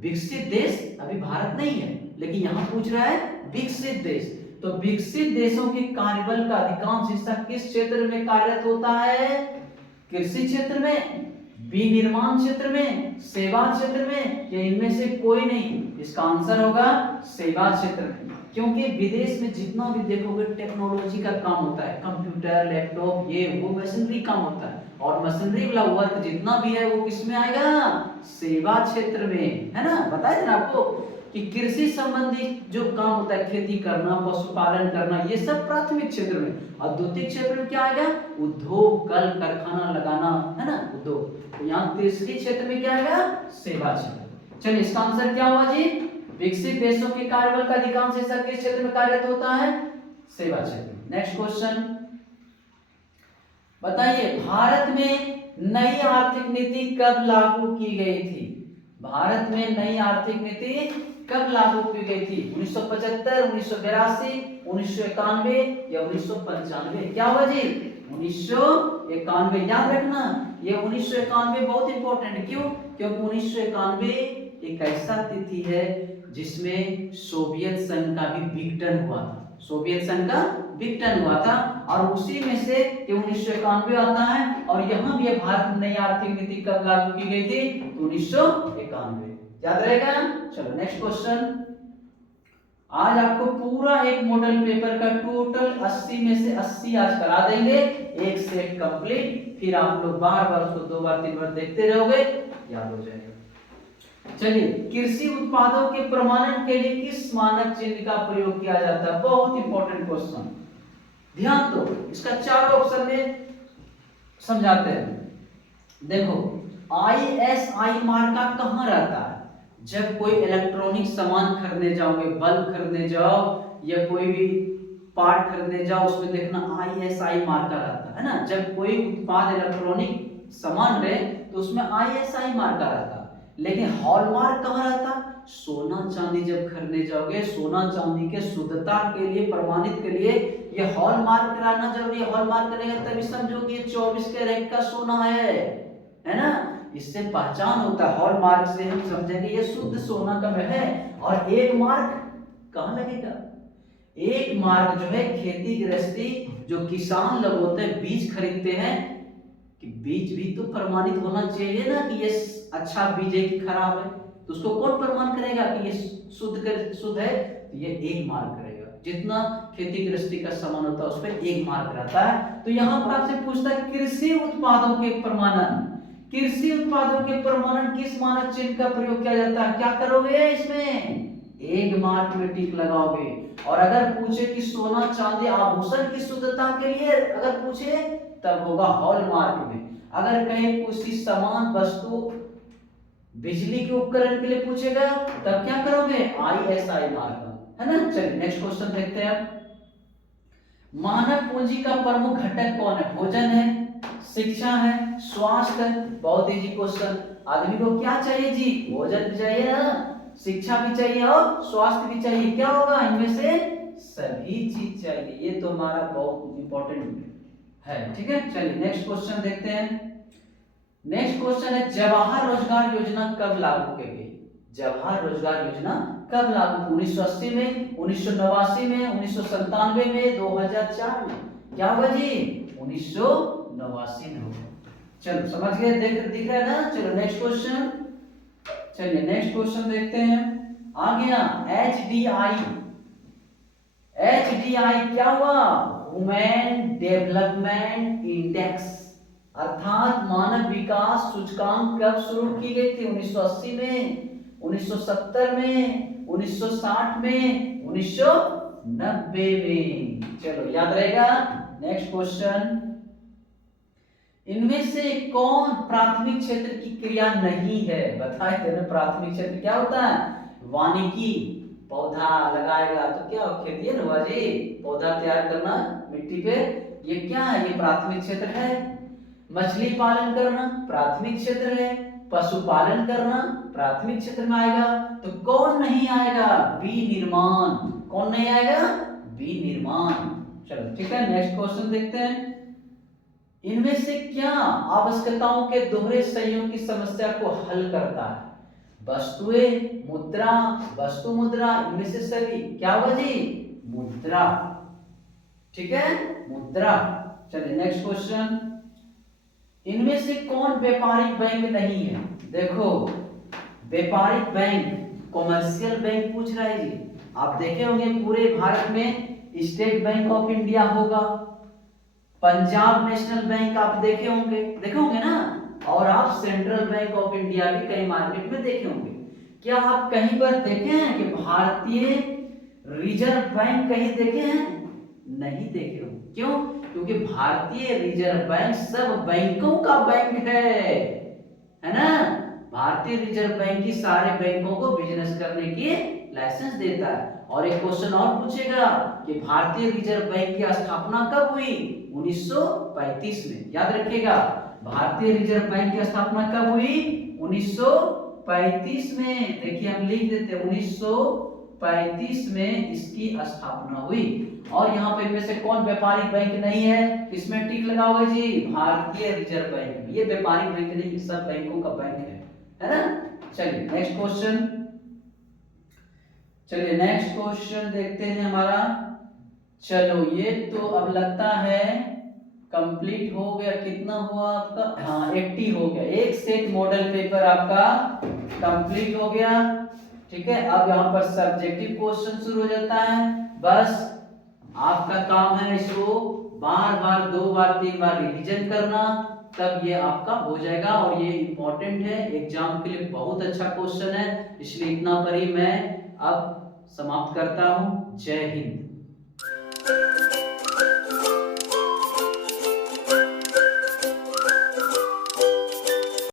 विकसित देश अभी भारत नहीं है, लेकिन यहाँ पूछ रहा है विकसित देश। तो विकसित देशों के कार्यबल का अधिकांश हिस्सा किस क्षेत्र में कार्यरत होता है? कृषि क्षेत्र में, विनिर्माण क्षेत्र में, सेवा क्षेत्र में या इनमें से कोई नहीं? इसका आंसर होगा सेवा क्षेत्र में। क्योंकि विदेश में जितना भी देखोगे टेक्नोलॉजी का काम होता है, कंप्यूटर, लैपटॉप, ये वो मशीनरी काम होता है। और मशीनरी वाला वर्क जितना भी है वो किस में आएगा? सेवा क्षेत्र में, है ना। बताया ना आपको कि कृषि संबंधी जो काम होता है, खेती करना, पशुपालन करना, ये सब प्राथमिक क्षेत्र में। और द्वितीय क्षेत्र में क्या आएगा? उद्योग, कल कारखाना लगाना, है ना, उद्योग। तो यहाँ तीसरी क्षेत्र में क्या आएगा? सेवा क्षेत्र। चलिए इसका आंसर क्या हुआ जी? विकसित देशों के कार्यबल का अधिकांश हिस्सा किस क्षेत्र में कार्यरत होता है? सेवा क्षेत्र। नेक्स्ट क्वेश्चन बताइए, भारत में नई आर्थिक नीति कब लागू की गई थी? भारत में नई आर्थिक नीति कब लागू की गई थी? 1975, 1982, 1991 या 1995? क्या हुआ जी? 1991। याद रखना, ये 1991 बहुत इंपॉर्टेंट है। क्यों? क्योंकि 1991 एक ऐसा तिथि है जिसमें सोवियत संघ का भी विघटन हुआ था। सोवियत संघ का विघटन हुआ था और उसी में से ये 1991 आता है। और यहाँ भी भारत में नई आर्थिक नीति कब लागू की गई थी? 1991। याद रहेगा। चलो नेक्स्ट क्वेश्चन, आज आपको पूरा एक मॉडल पेपर का टोटल 80 में से 80 आज करा देंगे, एक सेट कंप्लीट। फिर आप लोग बार बार उसको 2 बार 3 बार देखते रहोगे, याद हो जाएगा। चलिए, कृषि उत्पादों के प्रमाणन के लिए किस मानक चिन्ह का प्रयोग किया जाता है? बहुत इंपॉर्टेंट क्वेश्चन, ध्यान दो। इसका चारों ऑप्शन में समझाते हैं। देखो ISI मार्का कहाँ रहता है? जब कोई इलेक्ट्रॉनिक सामान खरीदने जाओगे, बल्ब खरीदने जाओ या कोई भी पार्ट खरीदने जाओ, उसमें देखना ISI मार्का रहता है ना। जब कोई उत्पाद इलेक्ट्रॉनिक सामान रहे तो उसमें ISI मार्का रहता है। लेकिन हॉलमार्क कहाँ रहता? सोना चांदी जब खरीदने जाओगे, सोना चांदी के शुद्धता के लिए, प्रमाणित के लिए ये हॉलमार्क कराना जरूरी है। हॉलमार्क करेंगे तभी समझोगे ये 24 कैरेट का सोना है ना। इससे पहचान होता है, हॉलमार्क से हम समझेंगे ये शुद्ध सोना का है। और एक मार्क कहाँ लगेगा? एक मार्क जो है खेती गृहस्थी जो किसान लोग होते हैं, बीज खरीदते हैं, कि बीज भी तो प्रमाणित होना चाहिए ना कि ये अच्छा बीज है कि खराब है। तो उसको कौन प्रमाण करेगा कि ये शुद्ध है? तो ये एक मार्क करेगा। जितना खेती गृहस्थी का सामान होता है उस पर एक मार्क रहता है। तो यहाँ पर आपसे पूछता है कृषि उत्पादों के प्रमाणन। कृषि उत्पादों के प्रमाणन किस मानक चिन्ह का प्रयोग किया जाता है? क्या करोगे इसमें? एक मार्क में टिक लगाओगे। और अगर पूछे कि सोना चांदी आभूषण की शुद्धता के लिए अगर पूछे तब होगा हॉलमार्क में। अगर कहीं किसी सामान वस्तु बिजली के उपकरण के लिए पूछेगा तब क्या करोगे? ISI मार्क, है ना। चलिए नेक्स्ट क्वेश्चन देखते हैं। मानव पूंजी का प्रमुख घटक कौन है? भोजन है, शिक्षा है, स्वास्थ्य है। बहुत इजी क्वेश्चन। आदमी को क्या चाहिए जी? भोजन भी चाहिए ना, शिक्षा भी चाहिए और स्वास्थ्य भी चाहिए। क्या होगा? इनमें से सभी चीज चाहिए। ये तो हमारा बहुत इंपॉर्टेंट है, ठीक है। चलिए नेक्स्ट क्वेश्चन देखते हैं। नेक्स्ट क्वेश्चन है जवाहर रोजगार योजना कब लागू की गई? जवाहर रोजगार योजना कब लागू? 1980 में, 1989 में, 1997 में, 2004 में? क्या होगा जी? 1989 में होगा। चलो समझ गए, दिख रहा है ना। चलो नेक्स्ट क्वेश्चन। चलिए नेक्स्ट क्वेश्चन देखते हैं। आ गया HDI क्या हुआ? ह्यूमन डेवलपमेंट इंडेक्स, अर्थात मानव विकास सूचकांक कब शुरू की गई थी? 1980 में, 1970 में, 1960 में, 1990 में। चलो याद रहेगा। Next question. इनमें से कौन प्राथमिक क्षेत्र की क्रिया नहीं है? बताए थे ना, प्राथमिक क्षेत्र क्या होता है? वानिकी, पौधा लगाएगा तो क्या खेती है ना जी, पौधा तैयार करना मिट्टी पे, ये क्या है? ये प्राथमिक क्षेत्र है। मछली पालन करना प्राथमिक क्षेत्र है। पशुपालन करना प्राथमिक क्षेत्र में आएगा। तो कौन नहीं आएगा? विनिर्माण। कौन नहीं आएगा? विनिर्माण। चलो ठीक है, नेक्स्ट क्वेश्चन देखते हैं। इनमें से क्या आवश्यकताओं के दोहरे संयोग की समस्या को हल करता है? वस्तुएं, मुद्रा, वस्तु मुद्रा, इनमें से सभी क्या होगा जी? मुद्रा, ठीक है, मुद्रा। चलिए नेक्स्ट क्वेश्चन। इनमें से कौन व्यापारिक बैंक नहीं है? देखो व्यापारिक बैंक, कॉमर्शियल बैंक पूछ रहा है जी। आप देखे होंगे पूरे भारत में स्टेट बैंक ऑफ इंडिया होगा, पंजाब नेशनल बैंक आप देखे होंगे ना, और आप सेंट्रल बैंक ऑफ इंडिया भी कई मार्केट में देखे होंगे। क्या आप कहीं पर देखे हैं कि भारतीय रिजर्व बैंक कहीं देखे हैं? नहीं देखे हो। क्यों? क्योंकि भारतीय रिजर्व बैंक सब बैंकों का बैंक है ना। भारतीय रिजर्व बैंक ही सारे बैंकों को बिजनेस करने की लाइसेंस देता है। और एक क्वेश्चन और पूछेगा कि भारतीय रिजर्व बैंक की स्थापना कब हुई? 1935 में। याद रखिएगा, भारतीय रिजर्व बैंक की स्थापना कब हुई? 1935 में। देखिए हम लिख देते हैं 1935 में इसकी स्थापना हुई। और यहाँ पे इनमें से कौन व्यापारिक बैंक नहीं है? इसमें टिक लगाओगे जी, भारतीय रिजर्व बैंक। ये व्यापारिक बैंक नहीं, सब बैंकों का बैंक है ना। चलिए नेक्स्ट क्वेश्चन। चलिए नेक्स्ट क्वेश्चन देखते हैं हमारा। चलो ये तो अब लगता है कंप्लीट हो गया। कितना हुआ आपका? हाँ 80 हो गया। एक सेट मॉडल पेपर आपका कंप्लीट हो गया, ठीक है। अब यहाँ पर सब्जेक्टिव क्वेश्चन शुरू हो जाता है। बस आपका काम है इसको बार बार 2 बार 3 बार रिवीजन करना, तब ये आपका हो जाएगा। और ये इंपॉर्टेंट है, एग्जाम के लिए बहुत अच्छा क्वेश्चन है, इसलिए इतना पर ही मैं अब समाप्त करता हूँ। जय हिंद।